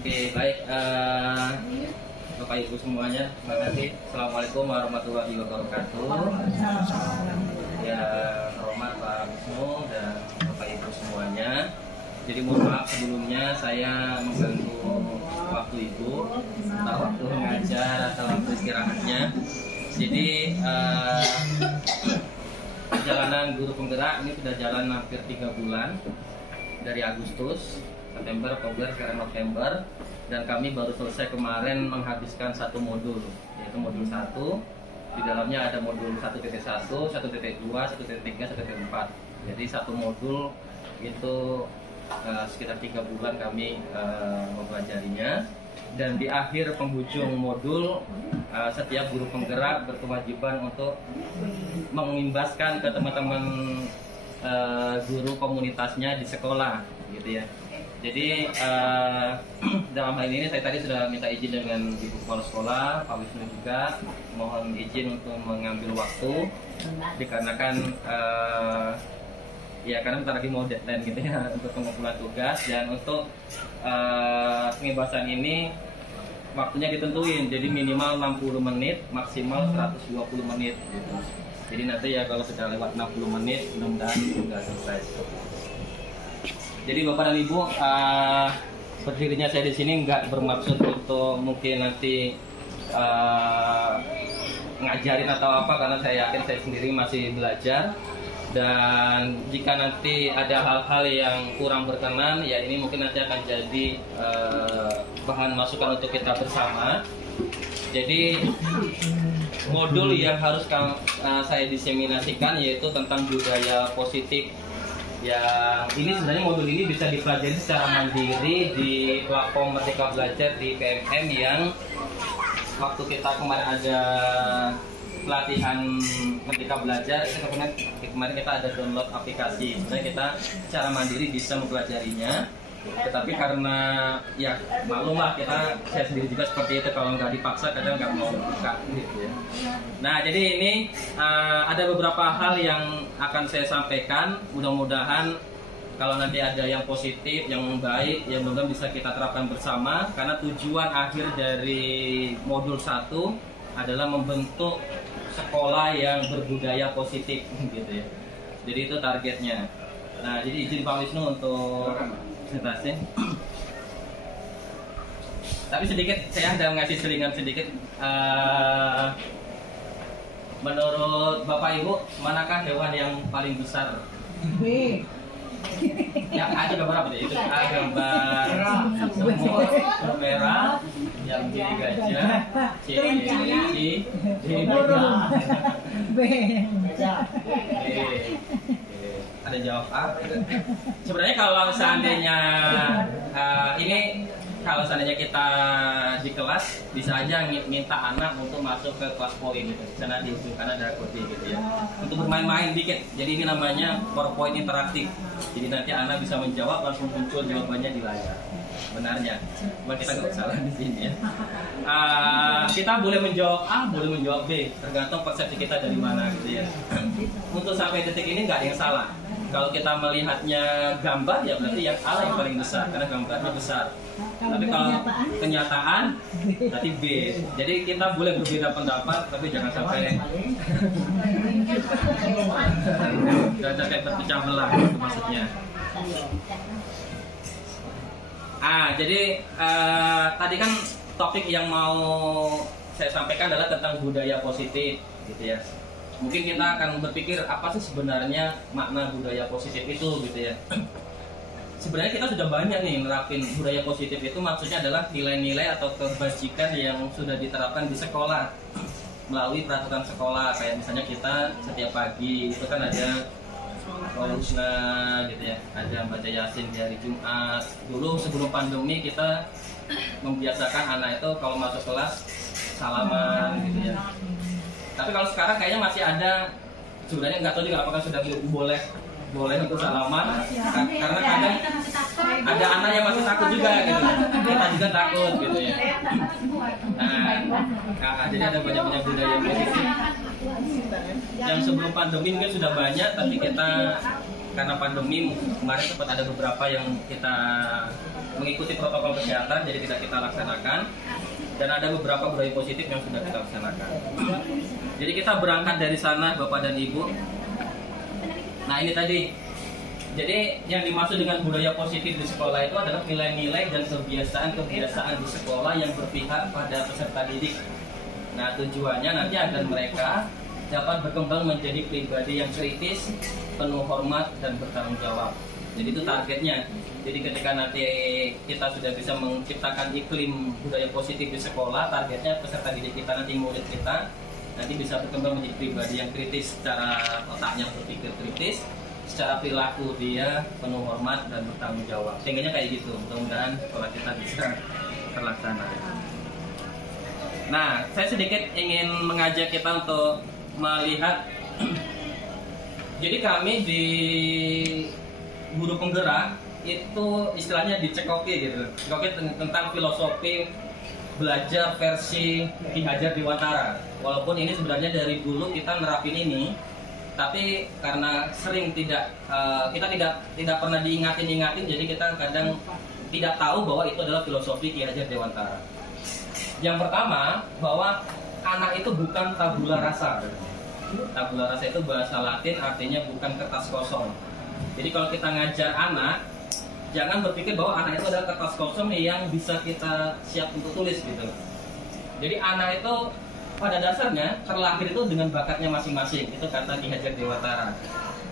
Oke, baik. Bapak Ibu semuanya, terima kasih. Assalamualaikum warahmatullahi wabarakatuh. Ya, hormat Pak Wisnu dan Bapak Ibu semuanya. Jadi mohon maaf sebelumnya saya mengganggu waktu Ibu, entah waktu mengajar atau waktu istirahatnya. Jadi perjalanan guru penggerak ini sudah jalan hampir 3 bulan, dari Agustus, September, Oktober, sekarang November, dan kami baru selesai kemarin menghabiskan satu modul, yaitu modul 1. Di dalamnya ada modul 1.1, 1.2, 1.3, 1.4. Jadi satu modul itu sekitar 3 bulan kami mempelajarinya. Dan di akhir penghujung modul, setiap guru penggerak berkewajiban untuk mengimbaskan ke teman-teman guru komunitasnya di sekolah, gitu ya. Jadi dalam hal ini saya tadi sudah minta izin dengan Ibu Kepala Sekolah, Pak Wisnu juga mohon izin untuk mengambil waktu dikarenakan ya karena bentar lagi mau deadline gitu ya untuk pengumpulan tugas, dan untuk pengibasan ini waktunya ditentuin, jadi minimal 60 menit, maksimal 120 menit gitu. Jadi nanti ya kalau sudah lewat 60 menit mudah-mudahan sudah selesai. Jadi Bapak dan Ibu, berdirinya saya di sini nggak bermaksud untuk mungkin nanti ngajarin atau apa, karena saya yakin saya sendiri masih belajar. Dan jika nanti ada hal-hal yang kurang berkenan, ya ini mungkin nanti akan jadi bahan masukan untuk kita bersama. Jadi modul yang harus saya diseminasikan yaitu tentang budaya positif. Ya, ini sebenarnya modul ini bisa dipelajari secara mandiri di platform Merdeka Belajar di PMM yang waktu kita kemarin ada pelatihan Merdeka Belajar, itu kemarin kita ada download aplikasi. Sebenarnya kita secara mandiri bisa mempelajarinya, tetapi karena ya maklumlah saya sendiri juga seperti itu, kalau nggak dipaksa kadang nggak mau buka gitu ya. Nah, jadi ini ada beberapa hal yang akan saya sampaikan. Mudah-mudahan kalau nanti ada yang positif, yang baik, yang mudah-mudahan bisa kita terapkan bersama, karena tujuan akhir dari modul 1 adalah membentuk sekolah yang berbudaya positif gitu ya. Jadi itu targetnya. Nah, jadi izin Pak Wisnu untuk presentasi. Tapi sedikit saya ada ngasih selingan sedikit. Menurut Bapak Ibu, manakah hewan yang paling besar? Yang ada gambar apa itu? Ada gambar semut, merah, yang jadi gajah, kelinci, burung. Ada jawab A. Sebenarnya kalau seandainya kalau seandainya kita di kelas bisa aja minta anak untuk masuk ke kelas poin gitu. Sana di ujung kanan ada kode gitu ya. Untuk bermain-main dikit. Jadi ini namanya PowerPoint interaktif. Jadi nanti anak bisa menjawab, langsung muncul jawabannya di layar. Benarnya. Cuma kita nggak salah di sini ya. Kita boleh menjawab A, boleh menjawab B, tergantung persepsi kita dari mana gitu ya. Untuk sampai detik ini nggak ada yang salah. Kalau kita melihatnya gambar, ya berarti yang A yang paling besar karena gambarnya besar. Tapi kalau kenyataan berarti B. Jadi kita boleh berbeda pendapat, tapi jangan sampai terpecah belah itu maksudnya. Jadi tadi kan topik yang mau saya sampaikan adalah tentang budaya positif, gitu ya. Mungkin kita akan berpikir apa sih sebenarnya makna budaya positif itu, gitu ya. Sebenarnya kita sudah banyak nih nerapin budaya positif itu, maksudnya adalah nilai-nilai atau kebajikan yang sudah diterapkan di sekolah melalui peraturan sekolah. Kayak misalnya kita setiap pagi itu kan ada Husna gitu ya, ada baca Yasin di hari Jumat. Dulu sebelum pandemi kita membiasakan anak itu kalau masuk kelas salaman gitu ya. Tapi kalau sekarang kayaknya masih ada, sebenarnya nggak tahu juga apakah sudah boleh untuk salaman, karena kadang ada anak yang masih takut juga gitu, kita juga takut gitu ya. Jadi ada banyak budaya positif yang sebelum pandemi mungkin sudah banyak, tapi kita karena pandemi kemarin sempat ada beberapa yang kita mengikuti protokol kesehatan, jadi tidak kita laksanakan. Dan ada beberapa budaya positif yang sudah kita laksanakan. Jadi kita berangkat dari sana, Bapak dan Ibu. Nah ini tadi. Jadi yang dimaksud dengan budaya positif di sekolah itu adalah nilai-nilai dan kebiasaan-kebiasaan di sekolah yang berpihak pada peserta didik. Nah tujuannya nanti agar mereka dapat berkembang menjadi pribadi yang kritis, penuh hormat dan bertanggung jawab. Jadi itu targetnya. Jadi ketika nanti kita sudah bisa menciptakan iklim budaya positif di sekolah, targetnya peserta didik kita, nanti murid kita nanti bisa berkembang menjadi pribadi yang kritis, secara otaknya berpikir kritis, secara perilaku dia penuh hormat dan bertanggung jawab. Sehingga kayak gitu. Mudah-mudahan sekolah kita bisa terlaksana. Nah, saya sedikit ingin mengajak kita untuk melihat. Jadi kami di Guru Penggerak itu istilahnya dicekoki gitu. Cekoki tentang filosofi belajar versi Ki Hajar Dewantara. Walaupun ini sebenarnya dari dulu kita nerapin ini, tapi karena sering kita tidak pernah diingatin, jadi kita kadang tidak tahu bahwa itu adalah filosofi Ki Hajar Dewantara. Yang pertama, bahwa anak itu bukan tabula rasa. Tabula rasa itu bahasa Latin, artinya bukan kertas kosong. Jadi kalau kita ngajar anak, jangan berpikir bahwa anak itu adalah kertas kosong yang bisa kita siap untuk tulis gitu. Jadi anak itu pada dasarnya terlahir itu dengan bakatnya masing-masing. Itu kata Ki Hajar Dewantara.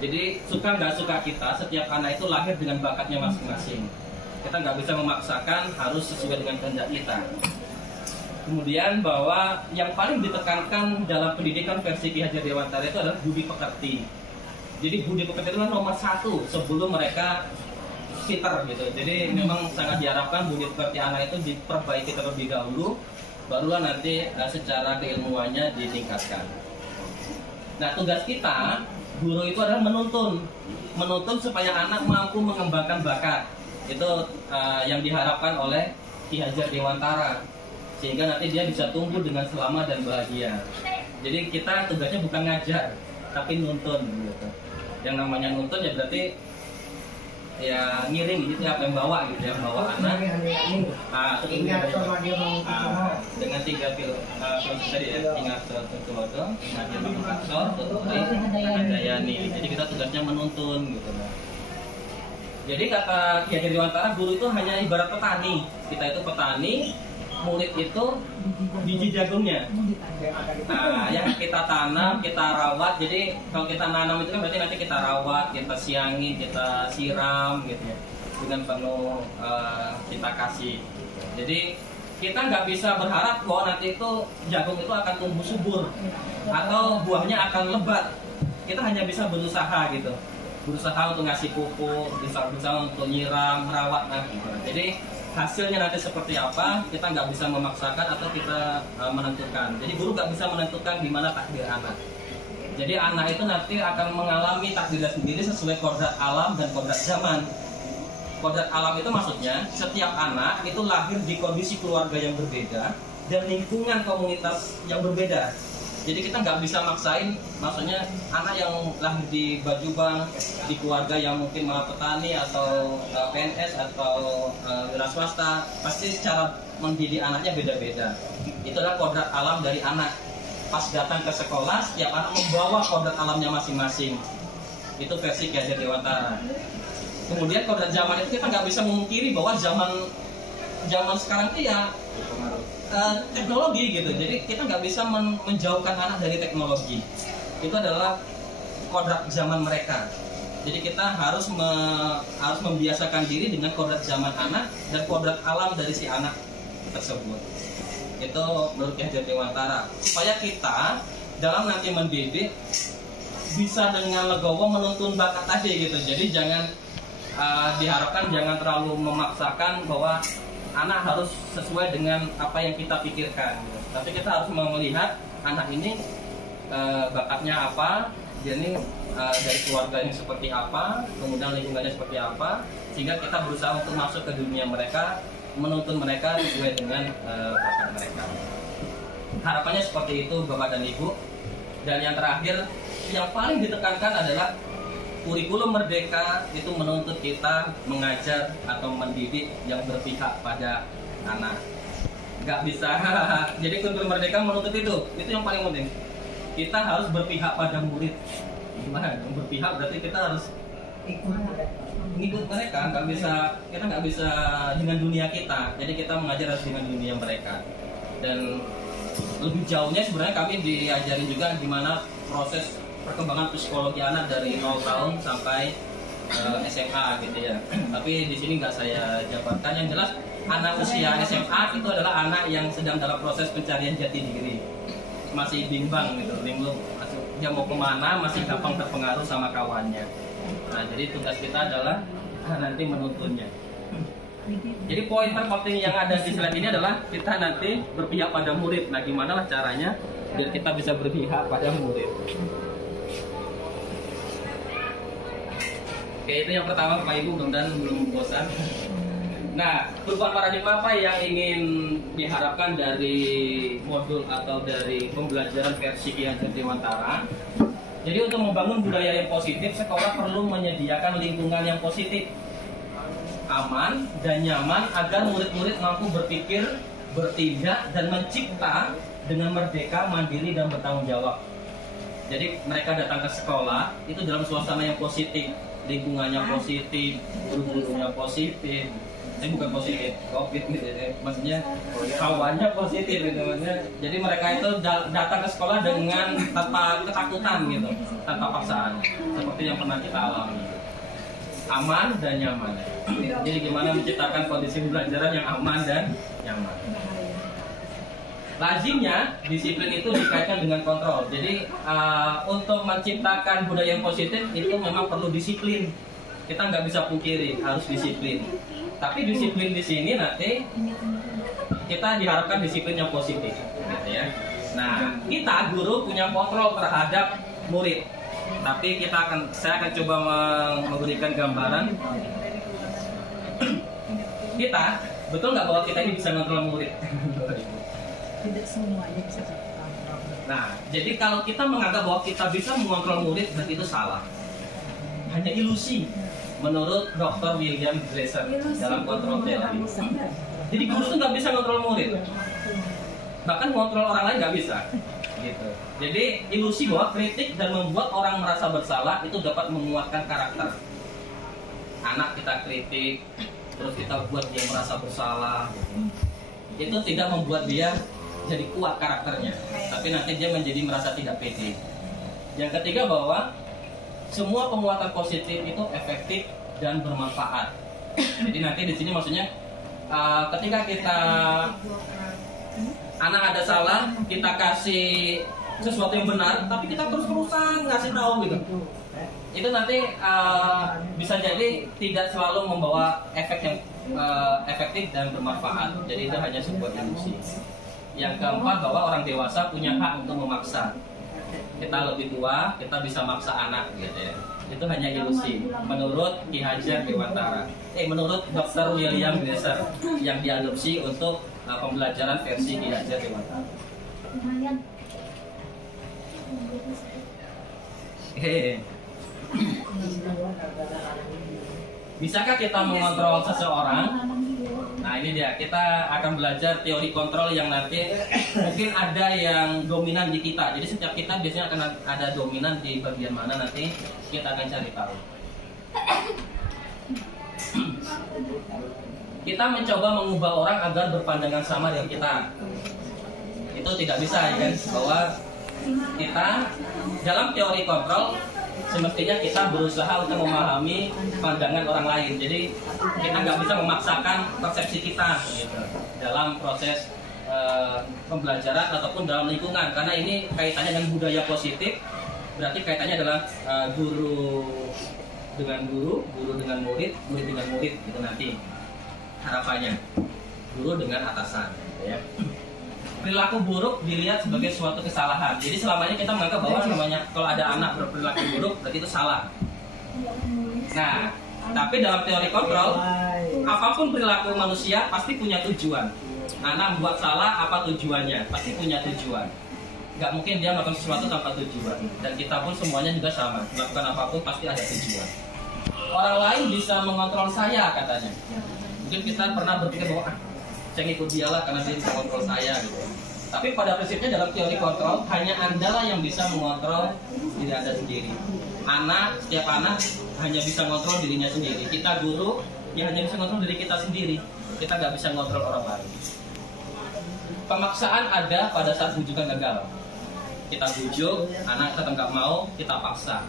Jadi suka nggak suka kita, setiap anak itu lahir dengan bakatnya masing-masing. Kita nggak bisa memaksakan, harus sesuai dengan kehendak kita. Kemudian bahwa yang paling ditekankan dalam pendidikan versi Ki Hajar Dewantara itu adalah budi pekerti. Jadi budi pekerti itu nomor 1 sebelum mereka pinter gitu. Jadi memang sangat diharapkan budi pekerti anak itu diperbaiki terlebih dahulu, barulah nanti secara keilmuannya ditingkatkan. Nah tugas kita guru itu adalah menuntun supaya anak mampu mengembangkan bakat. Itu yang diharapkan oleh Ki Hajar Dewantara, sehingga nanti dia bisa tumbuh dengan selamat dan bahagia. Jadi kita tugasnya bukan ngajar, tapi nuntun gitu. Yang namanya nuntun ya berarti ya ngiring gitu, apa yang bawa gitu, yang bawa anak. Dengan 3 tadi ya, ingat Tulodo, Nadia Makassar, Tuturi, Handayani. Jadi kita tugasnya menuntun gitu. Jadi kata Ki Hajar Dewantara, guru itu hanya ibarat petani. Kita itu petani, murid itu biji jagungnya. Nah, yang kita tanam, kita rawat. Jadi kalau kita nanam itu kan berarti nanti kita rawat, kita siangi, kita siram gitu ya, dengan penuh kita kasih. Jadi kita nggak bisa berharap bahwa nanti itu jagung itu akan tumbuh subur atau buahnya akan lebat. Kita hanya bisa berusaha gitu, berusaha untuk ngasih pupuk, berusaha untuk nyiram, merawat. Nah, gitu. Jadi hasilnya nanti seperti apa, kita nggak bisa memaksakan atau kita menentukan. Jadi guru nggak bisa menentukan di mana takdir anak. Jadi anak itu nanti akan mengalami takdirnya sendiri sesuai kodrat alam dan kodrat zaman. Kodrat alam itu maksudnya setiap anak itu lahir di kondisi keluarga yang berbeda dan lingkungan komunitas yang berbeda. Jadi kita nggak bisa maksain, maksudnya anak yang lahir di Bajubang, di keluarga yang mungkin malah petani atau PNS atau wira swasta, pasti cara mendidik anaknya beda-beda. Itu adalah kodrat alam dari anak. Pas datang ke sekolah, setiap anak membawa kodrat alamnya masing-masing. Itu versi Ki Hajar Dewantara. Kemudian kodrat zaman itu kita nggak bisa memungkiri bahwa zaman sekarang itu ya teknologi gitu. Jadi kita nggak bisa menjauhkan anak dari teknologi. Itu adalah kodrat zaman mereka. Jadi kita harus membiasakan diri dengan kodrat zaman anak dan kodrat alam dari si anak tersebut. Itu menurut Ki Hajar Dewantara. Supaya kita dalam nanti mendidik bisa dengan legowo menuntun bakat tadi gitu. Jadi jangan diharapkan jangan terlalu memaksakan bahwa anak harus sesuai dengan apa yang kita pikirkan. Tapi kita harus melihat anak ini bakatnya apa, dia ini dari keluarganya seperti apa, kemudian lingkungannya seperti apa, sehingga kita berusaha untuk masuk ke dunia mereka, menuntun mereka sesuai dengan bakat mereka. Harapannya seperti itu Bapak dan Ibu. Dan yang terakhir, yang paling ditekankan adalah kurikulum Merdeka itu menuntut kita mengajar atau mendidik yang berpihak pada anak. Nggak bisa. Jadi kurikulum Merdeka menuntut itu yang paling penting. Kita harus berpihak pada murid. Gimana? Berpihak berarti kita harus ikut mereka. Kita nggak bisa dengan dunia kita. Jadi kita mengajar harus dengan dunia mereka. Dan lebih jauhnya sebenarnya kami diajarin juga gimana proses perkembangan psikologi anak dari 0 tahun sampai SMA gitu ya. Tapi di sini nggak saya jabarkan. Yang jelas anak usia SMA itu adalah anak yang sedang dalam proses pencarian jati diri, masih bimbang gitu, bingung dia mau kemana, masih gampang terpengaruh sama kawannya. Nah, jadi tugas kita adalah nanti menuntunnya. Jadi poin terpenting yang ada di slide ini adalah kita nanti berpihak pada murid. Nah, gimana lah caranya biar kita bisa berpihak pada murid? Oke, itu yang pertama Bapak Ibu, mudah-mudahan belum bosan. Nah, perubahan paradigma apa yang ingin diharapkan dari modul atau dari pembelajaran versi Ki Hajar Dewantara? Jadi untuk membangun budaya yang positif, sekolah perlu menyediakan lingkungan yang positif, aman dan nyaman agar murid-murid mampu berpikir, bertindak, dan mencipta dengan merdeka, mandiri, dan bertanggung jawab. Jadi mereka datang ke sekolah itu dalam suasana yang positif, lingkungannya positif, guru-gurunya positif. Ini bukan positif, COVID gitu ya. Maksudnya kawannya positif gitu maksudnya. Jadi mereka itu datang ke sekolah dengan tanpa ketakutan gitu, tanpa paksaan, seperti yang pernah kita alami. Aman dan nyaman. Jadi gimana menciptakan kondisi pembelajaran yang aman dan nyaman. Lazimnya disiplin itu dikaitkan dengan kontrol. Jadi untuk menciptakan budaya yang positif itu memang perlu disiplin. Kita nggak bisa pungkiri harus disiplin. Tapi disiplin di sini nanti kita diharapkan disiplin yang positif, gitu ya. Nah, kita guru punya kontrol terhadap murid. Tapi saya akan coba memberikan gambaran. Kita betul nggak bahwa kita ini bisa mengontrol murid? Tidak semuanya bisa terkontrol. Nah, jadi kalau kita menganggap bahwa kita bisa mengontrol murid, berarti itu salah. Hanya ilusi, menurut Dr. William Glasser dalam kontrol teori. Jadi guru itu nggak bisa mengontrol murid, bahkan mengontrol orang lain nggak bisa. Gitu. Jadi ilusi bahwa kritik dan membuat orang merasa bersalah itu dapat menguatkan karakter. Anak kita kritik, terus kita buat dia merasa bersalah, itu tidak membuat dia jadi kuat karakternya, tapi nanti dia menjadi merasa tidak pede. Yang ketiga bahwa semua penguatan positif itu efektif dan bermanfaat. Jadi nanti di sini maksudnya ketika kita anak ada salah, kita kasih sesuatu yang benar, tapi kita terus-terusan ngasih tahu gitu. Itu nanti bisa jadi tidak selalu membawa efek yang efektif dan bermanfaat. Jadi itu hanya sebuah ilusi. Yang keempat bahwa orang dewasa punya hak untuk memaksa. Kita lebih tua, kita bisa maksa anak gitu ya. Itu hanya ilusi menurut Ki Hajar Dewantara. Menurut Dr. William Glasser yang diadopsi untuk pembelajaran versi Ki Hajar Dewantara. Bisakah kita mengontrol seseorang? Nah ini dia, kita akan belajar teori kontrol yang nanti mungkin ada yang dominan di kita. Jadi setiap kita biasanya akan ada dominan di bagian mana, nanti kita akan cari tahu. Kita mencoba mengubah orang agar berpandangan sama dengan kita. Itu tidak bisa ya kan, bahwa kita dalam teori kontrol semestinya kita berusaha untuk memahami pandangan orang lain. Jadi kita nggak bisa memaksakan persepsi kita gitu, dalam proses pembelajaran ataupun dalam lingkungan, karena ini kaitannya dengan budaya positif. Berarti kaitannya adalah guru dengan guru, guru dengan murid, murid dengan murid gitu nanti harapannya, guru dengan atasan gitu ya. Perilaku buruk dilihat sebagai suatu kesalahan. Jadi selama ini kita menganggap bahwa namanya kalau ada anak berperilaku buruk berarti itu salah. Nah, tapi dalam teori kontrol, apapun perilaku manusia pasti punya tujuan. Anak membuat salah, apa tujuannya? Pasti punya tujuan. nggak mungkin dia melakukan sesuatu tanpa tujuan. Dan kita pun semuanya juga sama, melakukan apapun pasti ada tujuan. Orang lain bisa mengontrol saya katanya. Mungkin kita pernah berpikir bahwa saya ngikut dia lah karena dia bisa mengontrol saya gitu. Tapi pada prinsipnya dalam teori kontrol hanya Anda lah yang bisa mengontrol diri Anda sendiri. Setiap anak hanya bisa mengontrol dirinya sendiri. Kita guru yang hanya bisa mengontrol diri kita sendiri. Kita nggak bisa mengontrol orang lain. Pemaksaan ada pada saat bujukan gagal. Kita bujuk, anak tetap nggak mau, kita paksa.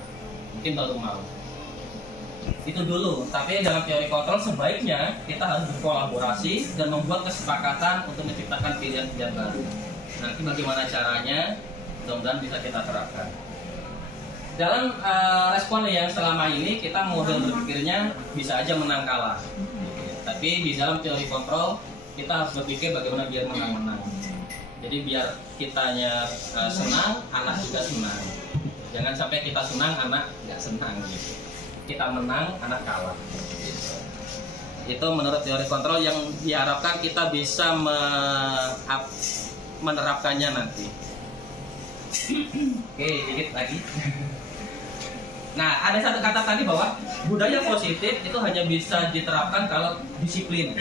Mungkin baru mau. Itu dulu. Tapi dalam teori kontrol sebaiknya kita harus berkolaborasi dan membuat kesepakatan untuk menciptakan pilihan-pilihan baru. Nanti bagaimana caranya, mudah-mudahan bisa kita terapkan. Dalam respon yang selama ini kita model berpikirnya bisa aja menang kalah. Tapi di dalam teori kontrol kita harus berpikir bagaimana biar menang-menang. Jadi biar kitanya senang, anak juga senang. Jangan sampai kita senang, anak nggak senang gitu. Kita menang, anak kalah. Itu menurut teori kontrol yang diharapkan kita bisa menerapkannya nanti. Oke, dikit lagi. Nah, ada satu kata tadi bahwa budaya positif itu hanya bisa diterapkan kalau disiplin.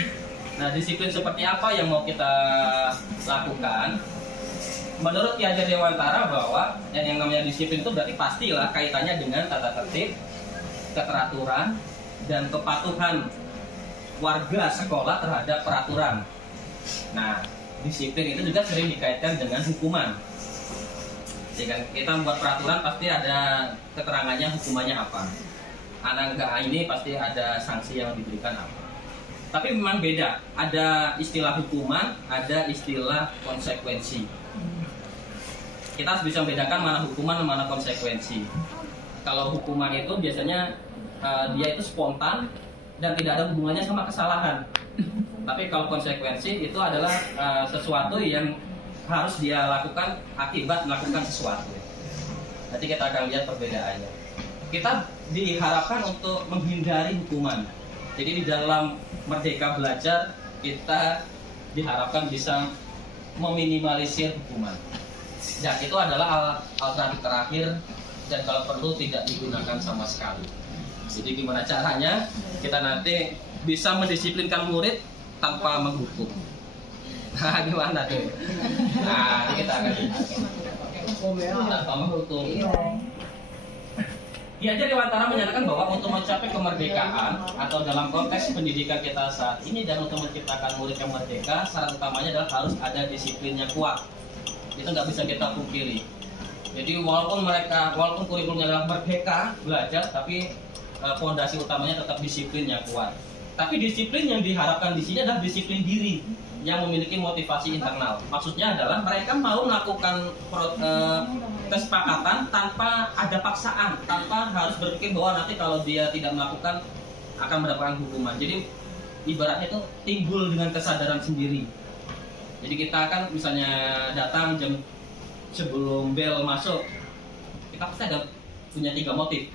Nah, disiplin seperti apa yang mau kita lakukan? Menurut Ki Hajar Dewantara bahwa yang namanya disiplin itu berarti pastilah kaitannya dengan tata tertib, keteraturan, dan kepatuhan warga sekolah terhadap peraturan. Nah, disiplin itu juga sering dikaitkan dengan hukuman. Jika kita membuat peraturan pasti ada keterangannya hukumannya apa. Anak enggak ini pasti ada sanksi yang diberikan apa. Tapi memang beda. Ada istilah hukuman, ada istilah konsekuensi. Kita harus bisa membedakan mana hukuman dan mana konsekuensi. Kalau hukuman itu biasanya dia itu spontan dan tidak ada hubungannya sama kesalahan. Tapi kalau konsekuensi itu adalah sesuatu yang harus dia lakukan akibat melakukan sesuatu. Nanti kita akan lihat perbedaannya. Kita diharapkan untuk menghindari hukuman. Jadi di dalam Merdeka Belajar kita diharapkan bisa meminimalisir hukuman. Dan itu adalah alternatif terakhir dan kalau perlu tidak digunakan sama sekali. Jadi gimana caranya kita nanti bisa mendisiplinkan murid tanpa menghukum. Nah, gimana tuh? Nah, ini kita akan tanpa menghukum. Ki Hajar Dewantara menyatakan bahwa untuk mencapai kemerdekaan atau dalam konteks pendidikan kita saat ini dan untuk menciptakan murid yang merdeka, syarat utamanya adalah harus ada disiplinnya kuat. Itu nggak bisa kita pungkiri. Jadi walaupun kurikulumnya adalah merdeka belajar, tapi fondasi utamanya tetap disiplinnya kuat. Tapi disiplin yang diharapkan di sini adalah disiplin diri yang memiliki motivasi internal. Maksudnya adalah mereka mau melakukan kesepakatan tanpa ada paksaan, tanpa harus berpikir bahwa nanti kalau dia tidak melakukan akan mendapatkan hukuman. Jadi ibaratnya itu timbul dengan kesadaran sendiri. Jadi kita kan misalnya datang jam sebelum bel masuk, kita pasti ada punya 3 motif.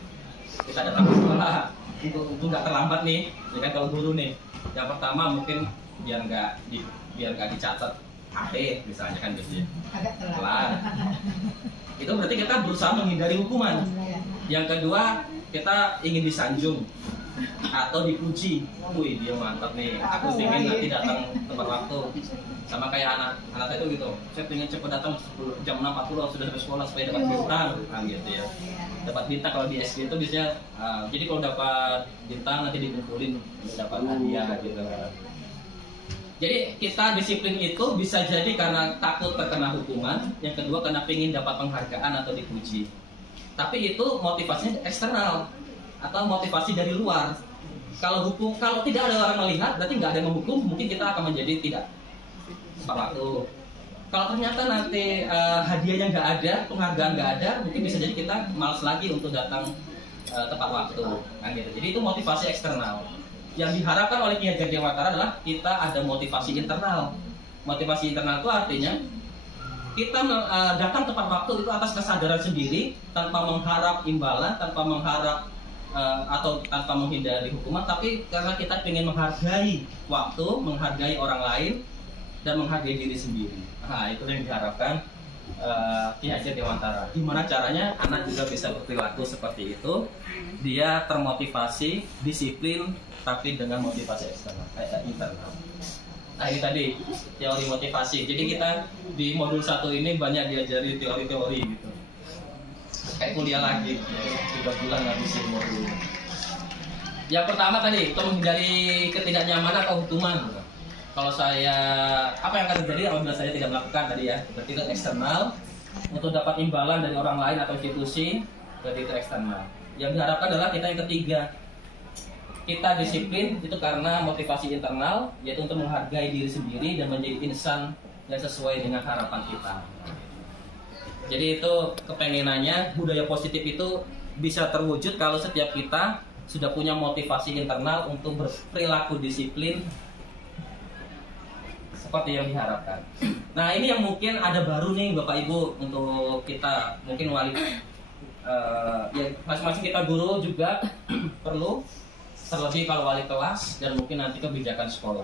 Kita datang ke sekolah untuk nggak terlambat nih, ya kan kalau guru nih. Yang pertama mungkin biar nggak dicatat HP misalnya kan gitu ya. Agak telat. Itu berarti kita berusaha menghindari hukuman. Yang kedua kita ingin disanjung atau dipuji. Wih dia mantap nih. Aku ingin nanti datang tepat waktu. Sama kayak anak saya itu gitu. Saya ingin cepat datang jam 6.40 sudah sampai sekolah supaya dapat bintang, gitu ya. Dapat bintang kalau di SD itu biasanya. Jadi kalau dapat bintang nanti dikumpulin dapat hadiah gitu. Jadi kita disiplin itu bisa jadi karena takut terkena hukuman, yang kedua karena ingin dapat penghargaan atau dipuji. Tapi itu motivasinya eksternal atau motivasi dari luar. Kalau tidak ada orang melihat, berarti nggak ada yang menghukum, mungkin kita akan menjadi tidak tepat waktu. Kalau ternyata nanti hadiahnya nggak ada, penghargaan nggak ada, mungkin bisa jadi kita malas lagi untuk datang tepat waktu. Kan gitu. Jadi itu motivasi eksternal. Yang diharapkan oleh Ki Hajar Dewantara adalah kita ada motivasi internal. Motivasi internal itu artinya kita datang tepat waktu itu atas kesadaran sendiri, tanpa mengharap imbalan, tanpa mengharap atau tanpa menghindari hukuman, tapi karena kita ingin menghargai waktu, menghargai orang lain, dan menghargai diri sendiri. Nah, itu yang diharapkan Ki Hajar Dewantara. Gimana caranya anak juga bisa berperilaku seperti itu? Dia termotivasi, disiplin, tapi dengan motivasi eksternal, internal. Nah ini tadi teori motivasi. Jadi kita di modul 1 ini banyak diajari teori-teori gitu. Kayak kuliah lagi, 3 bulan ngabisin modul. Yang pertama tadi, untuk menghindari ketidaknyamanan atau hukuman. Kalau saya, apa yang akan terjadi apabila saya tidak melakukan tadi ya? Berarti itu eksternal. Untuk dapat imbalan dari orang lain atau institusi, berarti itu eksternal. Yang diharapkan adalah kita yang ketiga. Kita disiplin itu karena motivasi internal, yaitu untuk menghargai diri sendiri dan menjadi insan yang sesuai dengan harapan kita. Jadi itu kepengenannya budaya positif itu bisa terwujud kalau setiap kita sudah punya motivasi internal untuk berperilaku disiplin seperti yang diharapkan. Nah ini yang mungkin ada baru nih Bapak Ibu untuk kita, mungkin wali ya masing-masing kita guru juga perlu, terlebih kalau wali kelas dan mungkin nanti kebijakan sekolah.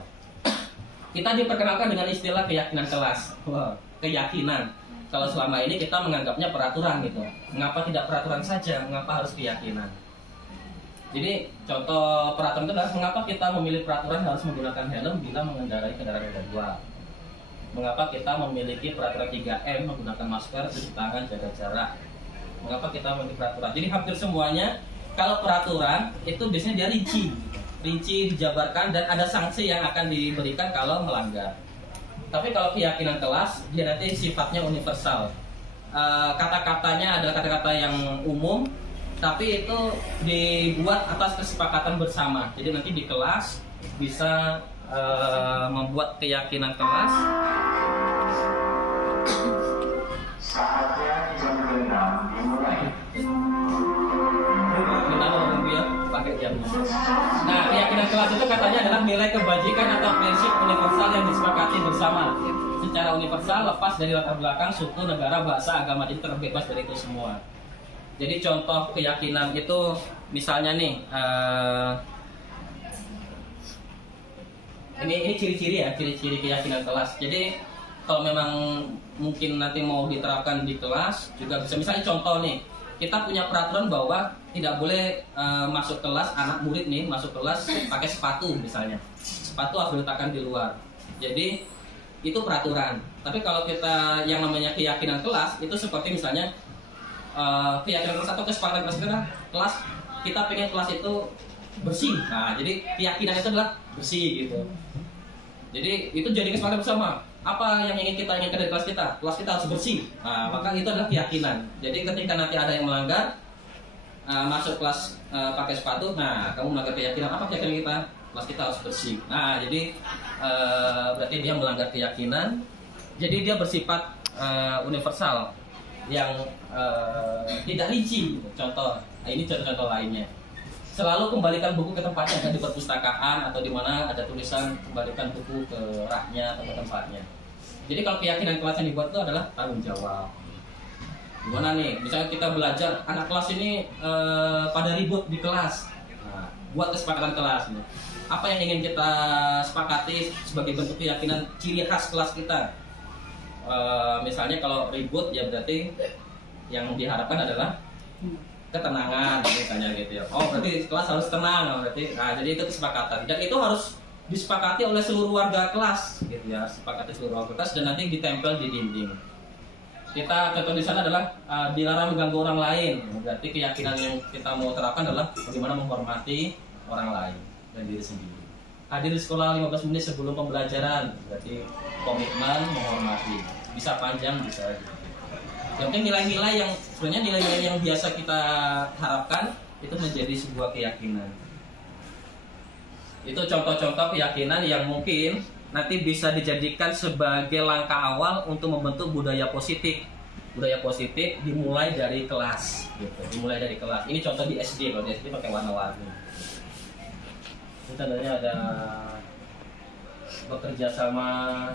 Kita diperkenalkan dengan istilah keyakinan kelas. Keyakinan. Kalau selama ini kita menganggapnya peraturan gitu. Mengapa tidak peraturan saja? Mengapa harus keyakinan? Jadi contoh peraturan itu adalah mengapa kita memilih peraturan harus menggunakan helm bila mengendarai kendaraan roda 2. Mengapa kita memiliki peraturan 3M menggunakan masker, cuci tangan, jaga jarak. Mengapa kita memiliki peraturan. Jadi hampir semuanya kalau peraturan itu biasanya dia rinci dijabarkan dan ada sanksi yang akan diberikan kalau melanggar. Tapi kalau keyakinan kelas dia nanti sifatnya universal. Kata-katanya adalah kata-kata yang umum, tapi itu dibuat atas kesepakatan bersama. Jadi nanti di kelas bisa membuat keyakinan kelas. Saatnya jam 6 dimulai. Pakai jamnya. Nah, keyakinan kelas itu katanya adalah nilai kebajikan atau prinsip universal yang disepakati bersama secara universal, lepas dari latar belakang, suku, negara, bahasa, agama, itu terbebas dari itu semua. Jadi contoh keyakinan itu misalnya nih, ini ciri-ciri ya, ciri-ciri keyakinan kelas. Jadi kalau memang mungkin nanti mau diterapkan di kelas juga bisa. Misalnya contoh nih, kita punya peraturan bahwa tidak boleh masuk kelas, anak murid nih masuk kelas pakai sepatu misalnya. Sepatu harus diletakkan di luar. Jadi itu peraturan. Tapi kalau kita yang namanya keyakinan kelas itu seperti misalnya keyakinan kelas atau kesepakatan kelas itu adalah kelas kita pengen kelas itu bersih. Nah, jadi keyakinan itu adalah bersih gitu. Jadi itu jadi kesepakatan bersama. Apa yang ingin kita inginkan dari kelas kita? Kelas kita harus bersih. Nah, maka itu adalah keyakinan. Jadi ketika nanti ada yang melanggar masuk kelas pakai sepatu, nah kamu melanggar keyakinan. Apa keyakinan kita? Kelas kita harus bersih. Nah, jadi berarti dia melanggar keyakinan. Jadi dia bersifat universal yang tidak rinci. Contoh, ini contoh-contoh lainnya. Selalu kembalikan buku ke tempatnya, di perpustakaan atau di mana ada tulisan kembalikan buku ke raknya atau ke tempatnya. Jadi kalau keyakinan kelas yang dibuat itu adalah tanggung jawab. Gimana nih? Misalnya kita belajar, anak kelas ini pada ribut di kelas. Nah, buat kesepakatan kelas. Apa yang ingin kita sepakati sebagai bentuk keyakinan ciri khas kelas kita? Misalnya kalau ribut ya berarti yang diharapkan adalah ketenangan misalnya gitu ya. Oh berarti kelas harus tenang berarti. Nah jadi itu kesepakatan dan itu harus disepakati oleh seluruh warga kelas gitu ya, sepakati seluruh warga kelas dan nanti ditempel di dinding. Kita contoh di sana adalah dilarang mengganggu orang lain. Berarti keyakinan yang kita mau terapkan adalah bagaimana menghormati orang lain dan diri sendiri. Hadir di sekolah 15 menit sebelum pembelajaran, berarti komitmen menghormati. Bisa panjang bisa. Yang penting nilai-nilai yang sebenarnya nilai-nilai yang biasa kita harapkan itu menjadi sebuah keyakinan. Itu contoh-contoh keyakinan yang mungkin nanti bisa dijadikan sebagai langkah awal untuk membentuk budaya positif. Budaya positif dimulai dari kelas, gitu. Dimulai dari kelas. Ini contoh di SD, kalau di SD pakai warna-warni. Itu tandanya ada bekerja sama,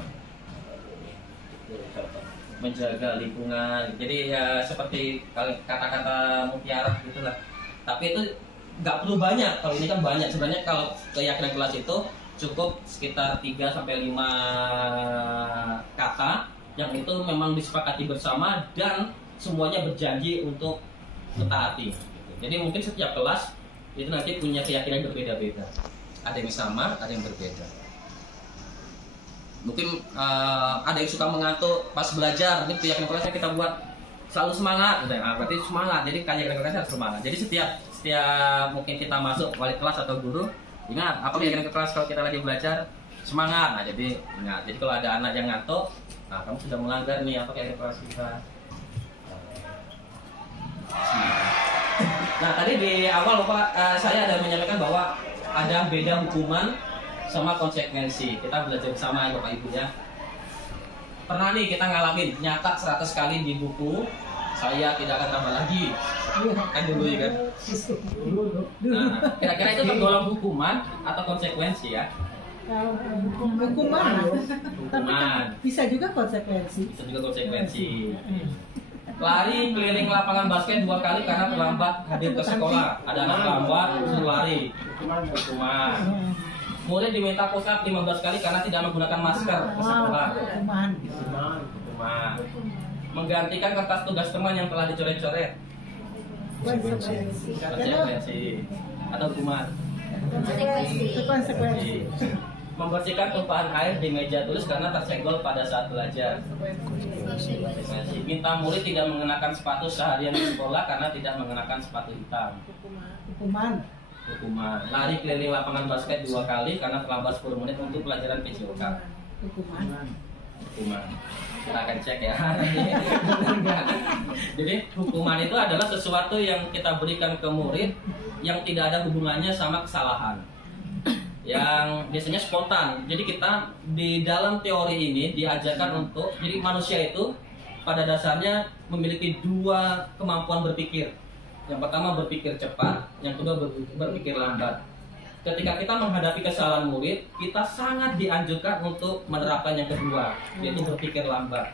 menjaga lingkungan. Jadi ya seperti kata-kata mutiara gitulah. Tapi itu nggak perlu banyak. Kalau ini kan banyak. Sebenarnya kalau keyakinan kelas itu cukup sekitar 3 sampai 5 kata yang itu memang disepakati bersama dan semuanya berjanji untuk mentaati. Jadi mungkin setiap kelas itu nanti punya keyakinan berbeda-beda. Ada yang sama, ada yang berbeda. Mungkin ada yang suka mengantuk pas belajar, ini keyakinan kelasnya kita buat selalu semangat, berarti semangat. Jadi keyakinan kelasnya harus semangat. Jadi setiap mungkin kita masuk wali kelas atau guru, ingat apa keyakinan kelas kalau kita lagi belajar semangat. Nah, jadi ingat. Jadi kalau ada anak yang ngantuk, nah kamu sudah melanggar nih apa keyakinan kelas kita. Nah tadi di awal Bapak saya ada menyampaikan bahwa ada beda hukuman sama konsekuensi. Kita belajar bersama ya Bapak Ibu ya. Pernah nih kita ngalamin nyatat 100 kali di buku, saya tidak akan tambah lagi. Kan dulu ya kan. Nah, kira-kira itu tergolong hukuman atau konsekuensi ya? Hukuman. Hukuman. Bisa juga konsekuensi. Bisa juga konsekuensi. Lari keliling lapangan basket 2 kali karena terlambat hadir ke sekolah. Ada anak terlambat, suruh lari. Hukuman. Murid diminta push up 15 kali karena tidak menggunakan masker ke sekolah. Hukuman. Hukuman. Menggantikan kertas tugas teman yang telah dicoret-coret. Konsekuensi. Atau hukuman. Konsekuensi. Membersihkan tumpahan air di meja tulis karena tersenggol pada saat belajar. Minta murid tidak mengenakan sepatu seharian di sekolah karena tidak mengenakan sepatu hitam. Hukuman. Hukuman. Lari keliling lapangan basket 2 kali karena terlambat 10 menit untuk pelajaran PJOK. Hukuman. Hukuman. Kita akan cek ya. Jadi hukuman itu adalah sesuatu yang kita berikan ke murid yang tidak ada hubungannya sama kesalahan, yang biasanya spontan. Jadi kita di dalam teori ini diajarkan untuk, jadi manusia itu pada dasarnya memiliki 2 kemampuan berpikir. Yang pertama berpikir cepat, yang kedua berpikir lambat. Ketika kita menghadapi kesalahan murid, kita sangat dianjurkan untuk menerapkan yang kedua, yaitu berpikir lambat.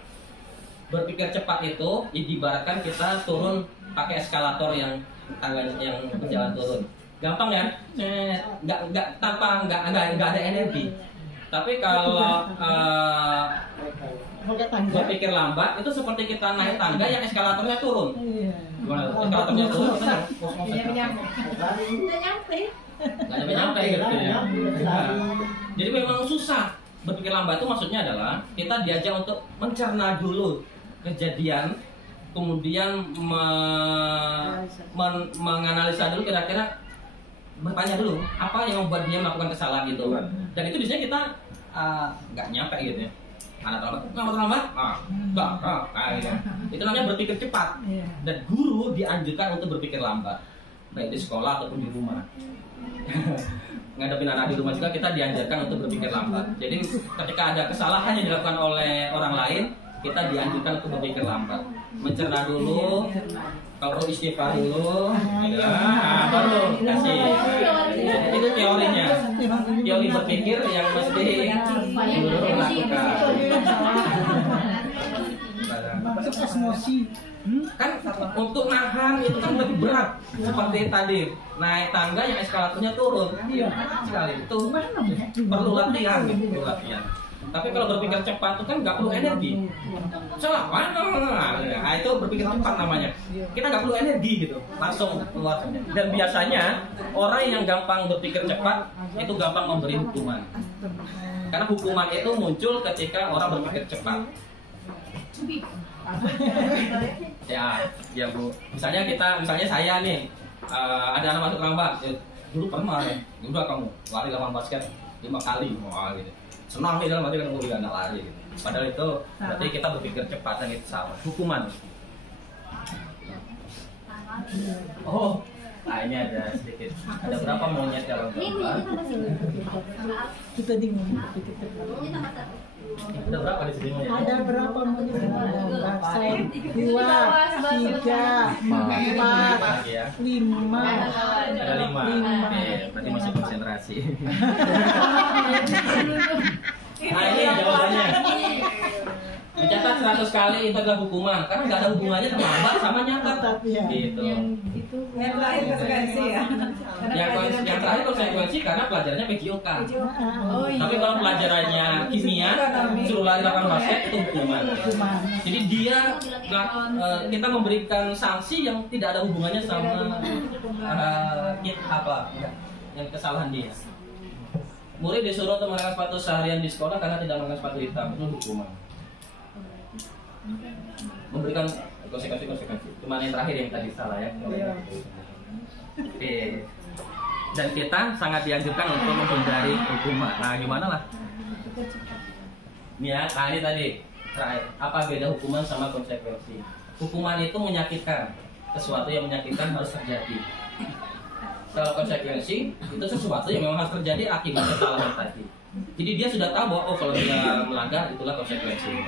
Berpikir cepat itu diibaratkan kita turun pakai eskalator yang tangga yang berjalan turun. Gampang ya, nggak ada energi. Tapi kalau berpikir lambat itu seperti kita naik tangga yang eskalatornya turun. Gimana? Eskalatornya turun, kita nggak nyampe gitu ya. Jadi memang susah. Berpikir lambat itu maksudnya adalah kita diajak untuk mencerna dulu kejadian, kemudian menganalisa dulu kira-kira, bertanya dulu apa yang membuat dia melakukan kesalahan itu. Dan itu biasanya kita nggak nyampe gitu ya. Anak terlambat, gitu. Itu namanya berpikir cepat. Dan guru dianjurkan untuk berpikir lambat, baik di sekolah ataupun di rumah. Ngadepin anak di rumah juga kita dianjurkan untuk berpikir lambat. Jadi ketika ada kesalahan yang dilakukan oleh orang lain, kita dianjurkan untuk berpikir lambat, mencerna dulu, kalau perlu istighfar dulu, baru kasih. Itu teorinya, teori berpikir yang mesti guru lakukan. Masuk emosi. Kan untuk nahan itu kan lebih berat, seperti tadi naik tangga yang eskalatornya turun. Sekali itu perlu latihan, perlu latihan. Tapi kalau berpikir cepat itu kan nggak perlu energi. Salah, nah itu berpikir cepat namanya. Kita nggak perlu energi gitu, langsung keluar. Dan biasanya orang yang gampang berpikir cepat itu gampang memberi hukuman. Karena hukuman itu muncul ketika orang berpikir cepat. Ya Bu. Misalnya saya nih, ada anak masuk terlambat. Dulu pernah ya, udah kamu lari lapangan basket 5 kali, gitu. Senang nih dalam hati kan kuliah anak lari gitu. Padahal itu berarti kita berpikir cepat dan itu salah. Hukuman. Oh, nah ini ada sedikit. Ada berapa monyet dalam gambar? Kita di berpikir cepat. Ada berapa di sini monyet? Ada berapa monyet dalam gambar? 1, 2, 3, 4, 5. Ada 5. Oke, berarti masih konsentrasi. Nah ini jawabannya. Mencatat 100 kali itu adalah hukuman, karena nggak ada hubungannya terlambat sama nyatat. Gitu. Yang terakhir konsekuensi ya. Yang terakhir konsekuensi karena pelajarannya PJOK. Tapi kalau pelajarannya kimia, suruh lari lapangan basket itu hukuman. Jadi dia kita memberikan sanksi yang tidak ada hubungannya sama yang kesalahan dia. Murid disuruh untuk mengenakan sepatu seharian di sekolah karena tidak mengenakan sepatu hitam, itu hukuman. Memberikan konsekuensi. Cuma yang terakhir yang tadi salah ya. Oke. Dan kita sangat dianjurkan untuk menghindari hukuman. Nah, gimana lah? Ya, nah ini tadi terakhir. Apa beda hukuman sama konsekuensi? Hukuman itu menyakitkan. Sesuatu yang menyakitkan harus terjadi. Kalau konsekuensi itu sesuatu yang memang harus terjadi akibat kesalahan tadi. Jadi dia sudah tahu bahwa kalau dia melanggar itulah konsekuensinya.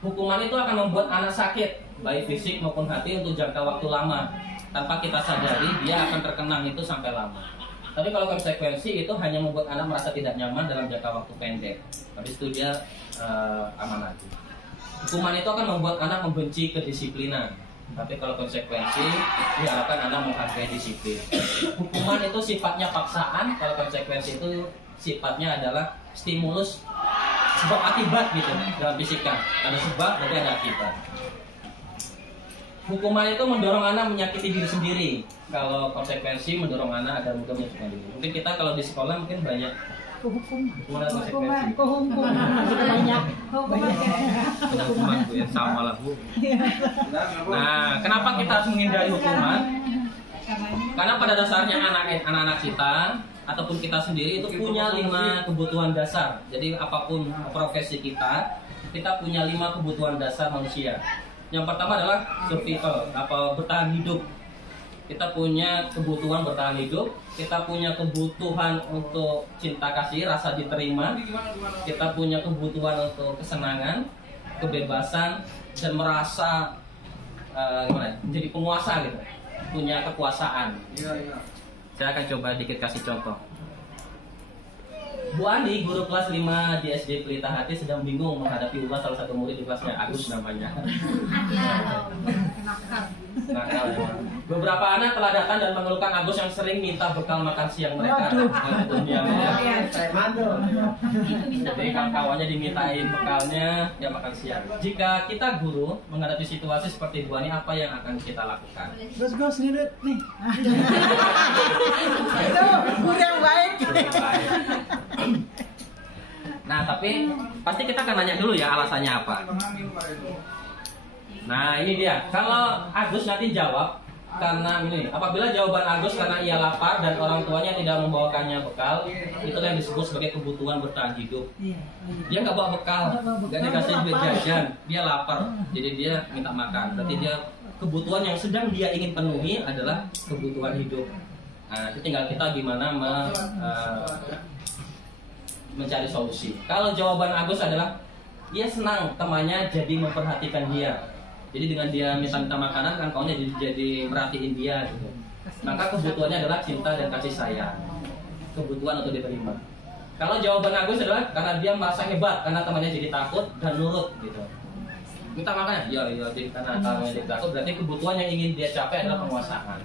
Hukuman itu akan membuat anak sakit, baik fisik maupun hati untuk jangka waktu lama. Tanpa kita sadari dia akan terkenang itu sampai lama. Tapi kalau konsekuensi itu hanya membuat anak merasa tidak nyaman dalam jangka waktu pendek. Habis itu dia aman lagi. Hukuman itu akan membuat anak membenci kedisiplinan. Tapi kalau konsekuensi diharapkan anak menghargai disiplin. Hukuman itu sifatnya paksaan, kalau konsekuensi itu sifatnya adalah stimulus sebab akibat gitu dalam fisika. Ada sebab berarti ada akibat. Hukuman itu mendorong anak menyakiti diri sendiri. Kalau konsekuensi mendorong anak agar mudah menyakiti diri. Mungkin kita kalau di sekolah mungkin banyak hukuman atau konsekuensi. Hukuman itu ya sama lah Bu. Nah, kenapa kita harus menghindari hukuman? Karena pada dasarnya anak-anak kita ataupun kita sendiri itu punya 5 kebutuhan dasar. Jadi apapun profesi kita punya 5 kebutuhan dasar manusia. Yang pertama adalah survival, bertahan hidup. Kita punya kebutuhan bertahan hidup, kita punya kebutuhan untuk cinta kasih, rasa diterima, kita punya kebutuhan untuk kesenangan, kebebasan, dan merasa menjadi penguasa gitu, punya kekuasaan. Saya akan coba dikit kasih contoh. Bu Andi, guru kelas 5 di SD Pelita Hati sedang bingung menghadapi ulas salah satu murid di kelasnya, Agus namanya. Nakal ya. Beberapa anak telah datang dan mengeluhkan Agus yang sering minta bekal makan siang mereka. Jadi kawan-kawannya dimintain bekalnya, dia makan siang. Jika kita guru menghadapi situasi seperti Bu Andi, apa yang akan kita lakukan? Terus gue sendiri nih. Itu guru yang baik. Nah, tapi pasti kita akan nanya dulu ya alasannya apa. Nah, ini dia. Kalau Agus nanti jawab karena ini, apabila jawaban Agus karena ia lapar dan orang tuanya tidak membawakannya bekal, itulah yang disebut sebagai kebutuhan bertahan hidup. Dia nggak bawa bekal, nggak dikasih duit jajan, dia lapar, jadi dia minta makan. Berarti dia kebutuhan yang sedang dia ingin penuhi adalah kebutuhan hidup. Nah, itu tinggal kita gimana mencari solusi. Kalau jawaban Agus adalah dia senang temannya jadi memperhatikan dia. Jadi dengan dia minta makanan kan kawannya jadi merhatiin dia gitu. Maka kebutuhannya adalah cinta dan kasih sayang. Kebutuhan untuk diterima. Kalau jawaban Agus adalah karena dia merasa hebat karena temannya jadi takut dan nurut gitu. Minta makan ya, jadi karena temannya jadi takut berarti kebutuhan yang ingin dia capai adalah penguasaan.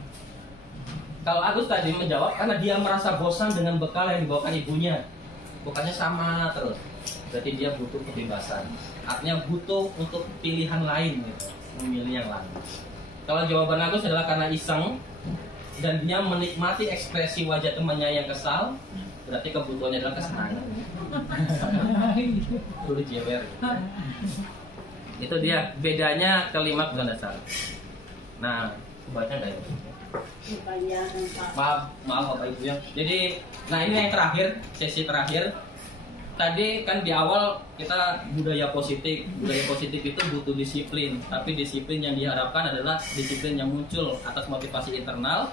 Kalau Agus tadi menjawab karena dia merasa bosan dengan bekal yang dibawakan ibunya. Bukannya sama terus. Berarti dia butuh kebebasan. Artinya butuh untuk pilihan lain gitu, memilih yang lain. Kalau jawaban Agus adalah karena iseng dan dia menikmati ekspresi wajah temannya yang kesal, berarti kebutuhannya adalah kesenangan. Dulu jewer. Itu dia bedanya kelima kebutuhan dasar. Nah, baca nggak ya? Maaf Bapak Ibu ya. Jadi, nah ini yang terakhir, sesi terakhir. Tadi kan di awal kita budaya positif. Budaya positif itu butuh disiplin. Tapi disiplin yang diharapkan adalah disiplin yang muncul atas motivasi internal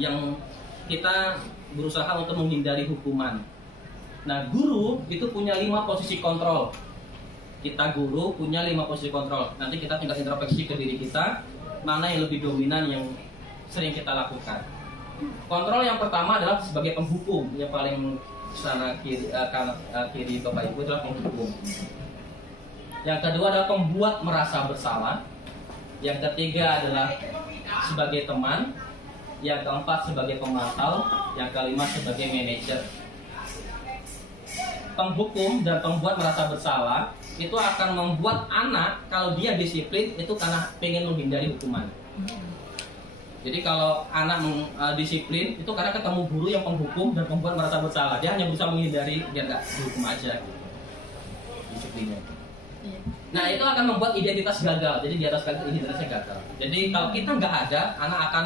yang kita berusaha untuk menghindari hukuman. Nah, guru itu punya 5 posisi kontrol. Kita guru punya 5 posisi kontrol. Nanti kita tinggal introspeksi ke diri kita, mana yang lebih dominan yang sering kita lakukan. Kontrol yang pertama adalah sebagai penghukum, yang paling sana kiri Bapak Ibu adalah penghukum. Yang kedua adalah pembuat merasa bersalah. Yang ketiga adalah sebagai teman. Yang keempat sebagai pemantau. Yang kelima sebagai manajer. penghukum dan pembuat merasa bersalah itu akan membuat anak kalau dia disiplin itu karena pengen menghindari hukuman. Jadi kalau anak disiplin itu karena ketemu guru yang penghukum dan pembuat merasa bersalah, dia hanya berusaha menghindari biar nggak dihukum aja gitu. Disiplinnya. Nah itu akan membuat identitas gagal. Jadi di atas gagal identitasnya gagal. Jadi kalau kita nggak ada, anak akan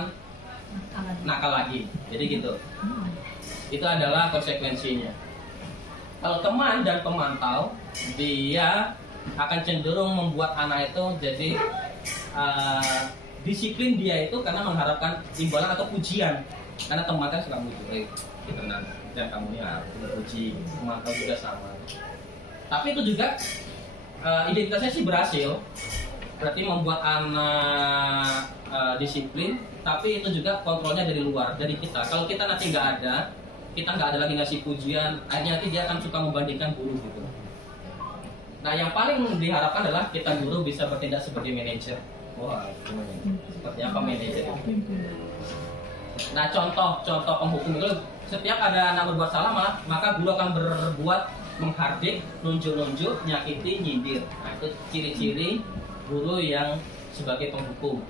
nakal lagi. Jadi gitu. Itu adalah konsekuensinya. Kalau teman dan pemantau, dia akan cenderung membuat anak itu jadi disiplin dia itu karena mengharapkan imbalan atau pujian. Karena teman kan suka muji, tenang, dan kamu ini harus puji, pemantau juga sama. Tapi itu juga identitasnya sih berhasil, berarti membuat anak disiplin. Tapi itu juga kontrolnya dari luar, dari kita. Kalau kita nanti nggak ada, kita nggak ada lagi ngasih pujian, akhirnya nanti dia akan suka membandingkan guru gitu. Nah yang paling diharapkan adalah kita guru bisa bertindak sebagai manajer. Wah, seperti apa manajer? Nah contoh penghukum itu setiap ada anak berbuat salah maka guru akan berbuat menghardik, nunjuk-nunjuk, nyakiti, nyindir. Nah itu ciri-ciri guru yang sebagai penghukum.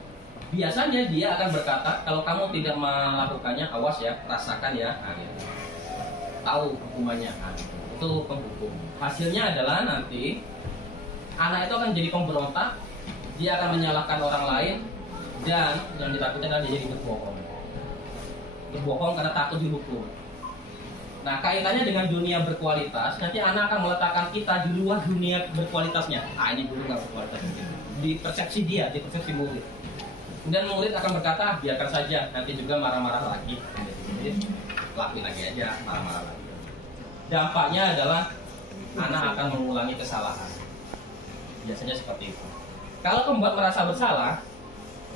Biasanya dia akan berkata, kalau kamu tidak melakukannya, awas ya, rasakan ya. Nah, gitu. Tahu hukumannya. Nah, gitu. Itu penghukum. Hasilnya adalah nanti anak itu akan jadi pemberontak, dia akan menyalahkan orang lain, dan yang ditakutkan adalah dia jadi berbohong. Berbohong karena takut dihukum. Nah kaitannya dengan dunia berkualitas, nanti anak akan meletakkan kita di luar dunia berkualitasnya. Ah ini guru nggak berkualitas di persepsi dia, di persepsi murid. Kemudian murid akan berkata, biarkan saja, nanti juga marah-marah lagi. Jadi lakuin lagi aja, marah-marah lagi. Dampaknya adalah anak akan mengulangi kesalahan. Biasanya seperti itu. Kalau pembuat merasa bersalah,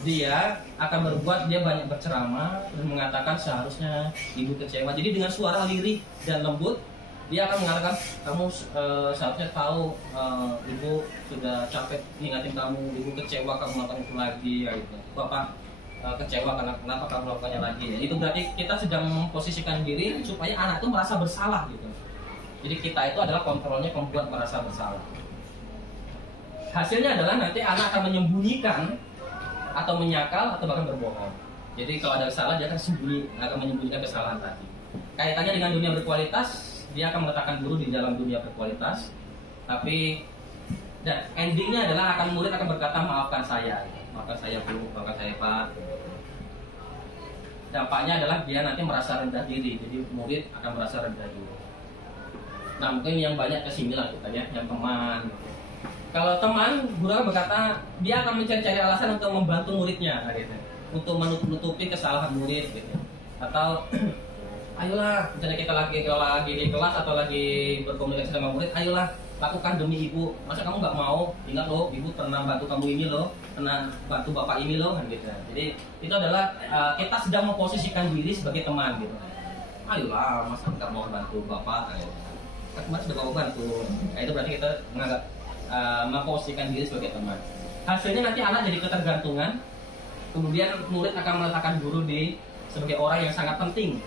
dia akan dia banyak berceramah dan mengatakan seharusnya ibu kecewa. Jadi dengan suara lirih dan lembut, dia akan mengatakan kamu seharusnya tahu ibu sudah capek ingatin kamu, ibu kecewa kamu melakukan itu lagi, ya gitu. Bapak kecewa karena kenapa kamu melakukannya lagi. Ya, itu berarti kita sedang memposisikan diri supaya anak itu merasa bersalah gitu. Jadi kita itu adalah kontrolnya pembuat merasa bersalah. Hasilnya adalah nanti anak akan menyembunyikan atau menyakal atau bahkan berbohong. Jadi kalau ada kesalahan dia akan menyembunyikan kesalahan tadi. Kaitannya dengan dunia berkualitas, dia akan meletakkan guru di dalam dunia berkualitas. Tapi dan endingnya adalah murid akan berkata maafkan saya bu, maafkan saya pak. Dampaknya adalah dia nanti merasa rendah diri. Jadi murid akan merasa rendah diri. Nah mungkin yang banyak kesini lah kita ya, yang teman. Kalau teman, guru akan berkata dia akan mencari alasan untuk membantu muridnya, gitu. Untuk menutupi kesalahan murid, gitu. Atau ayolah, misalnya kita lagi di kelas atau lagi berkomunikasi sama murid, ayolah lakukan demi ibu. Masa kamu nggak mau? Ingat loh, ibu pernah bantu kamu ini loh, pernah bantu bapak ini loh, gitu. Jadi itu adalah kita sedang memposisikan diri sebagai teman, gitu. Ayolah, masa nggak mau bantu bapak? Gitu. Kemarin sudah mau bantu. Nah, itu berarti kita menganggap memposisikan diri sebagai teman. Hasilnya nanti anak jadi ketergantungan. Kemudian murid akan meletakkan guru sebagai orang yang sangat penting.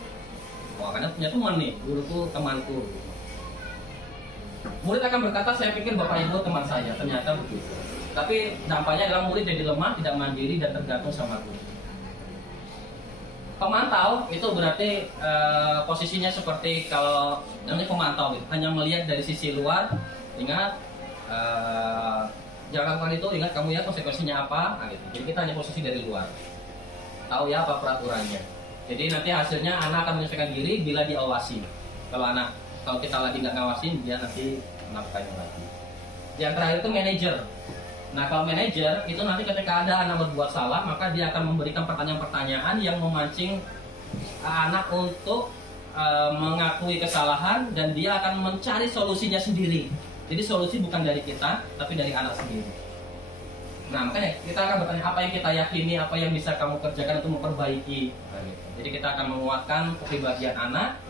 Wah, karena punya teman nih, guruku temanku. Murid akan berkata, saya pikir bapak ibu teman saya. Ternyata begitu. Tapi dampaknya adalah murid jadi lemah, tidak mandiri dan tergantung sama guru. Pemantau itu berarti posisinya seperti kalau namanya pemantau gitu. Hanya melihat dari sisi luar. Ingat jangan lakukan itu, ingat kamu ya konsekuensinya apa. Nah, gitu. Jadi kita hanya posisi dari luar, tahu ya apa peraturannya. Jadi nanti hasilnya anak akan menyesuaikan diri bila diawasi. Kalau kita lagi nggak ngawasin, dia nanti melakukannya lagi. Yang terakhir itu manajer. Nah kalau manajer itu nanti ketika ada anak berbuat salah, maka dia akan memberikan pertanyaan-pertanyaan yang memancing anak untuk mengakui kesalahan, dan dia akan mencari solusinya sendiri. Jadi solusi bukan dari kita, tapi dari anak sendiri. Nah makanya kita akan bertanya apa yang kita yakini, apa yang bisa kamu kerjakan untuk memperbaiki. Nah, gitu. Jadi kita akan menguatkan kepribadian anak,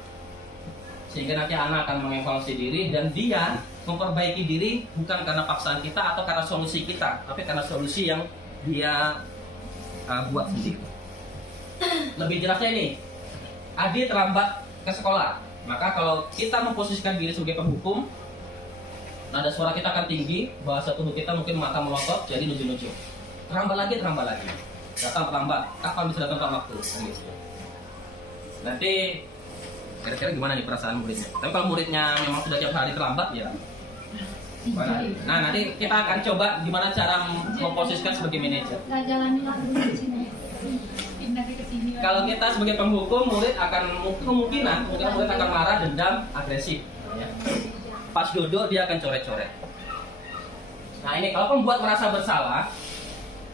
sehingga nanti anak akan mengevaluasi diri, dan dia memperbaiki diri bukan karena paksaan kita atau karena solusi kita, tapi karena solusi yang dia buat sendiri. Lebih jelasnya ini, Adi terlambat ke sekolah. Maka kalau kita memposisikan diri sebagai penghukum, nada suara kita akan tinggi, bahasa tubuh kita mungkin mata melotot, jadi nuju-nuju. Terlambat lagi. Datang terlambat. Kapan bisa datang tepat waktu? Gitu. Nanti kira-kira gimana nih perasaan muridnya? Tapi kalau muridnya memang sudah tiap hari terlambat, ya. Nah, nanti kita akan coba gimana cara memposisikan sebagai manajer. Kalau kita sebagai penghukum, murid akan kemungkinan murid akan marah, dendam, agresif. Ya. Pas duduk dia akan coret-coret. Nah ini kalau pembuat merasa bersalah,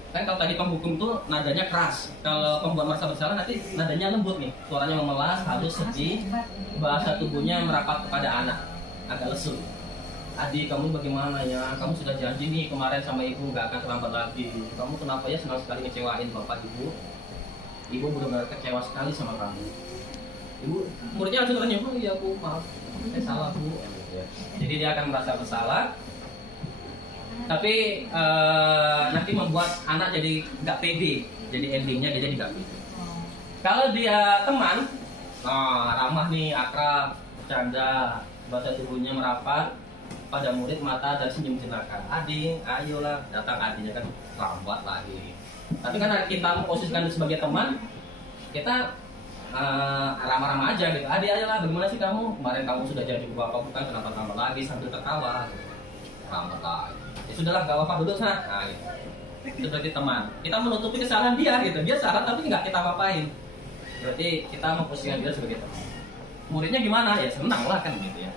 kan kalau tadi penghukum tuh nadanya keras. Kalau pembuat merasa bersalah nanti nadanya lembut nih, suaranya memelas, halus, sedih, bahasa tubuhnya merapat kepada anak, agak lesu. Adik, kamu bagaimana ya? Kamu sudah janji nih kemarin sama ibu nggak akan terlambat lagi. Kamu kenapa ya senang sekali ngecewain bapak ibu? Ibu benar-benar kecewa sekali sama kamu. Ibu, muridnya langsung tanya, oh iya bu, maaf, saya salah bu. Jadi dia akan merasa bersalah, tapi nanti membuat anak jadi nggak pede, jadi endingnya dia jadi nggak pede. Kalau dia teman, ramah nih, akrab, bercanda, bahasa tubuhnya merapat pada murid, mata dan senyum jenaka. Adik, ayolah, datang adiknya kan lambat lagi. Tapi kan kita memposisikan sebagai teman, kita ramah-ramah aja gitu. Adik aja lah, bagaimana sih kamu? Kemarin kamu sudah jadi bapak bukan, kenapa tambah lagi sambil tertawa? Lambat lagi. Ya sudahlah, gak apa-apa, duduk sana. Nah, gitu. Itu berarti teman. Kita menutupi kesalahan dia gitu. Dia salah tapi nggak kita apa-apain. Berarti kita memposisikan dia sebagai teman. Muridnya gimana? Ya senang lah kan gitu ya.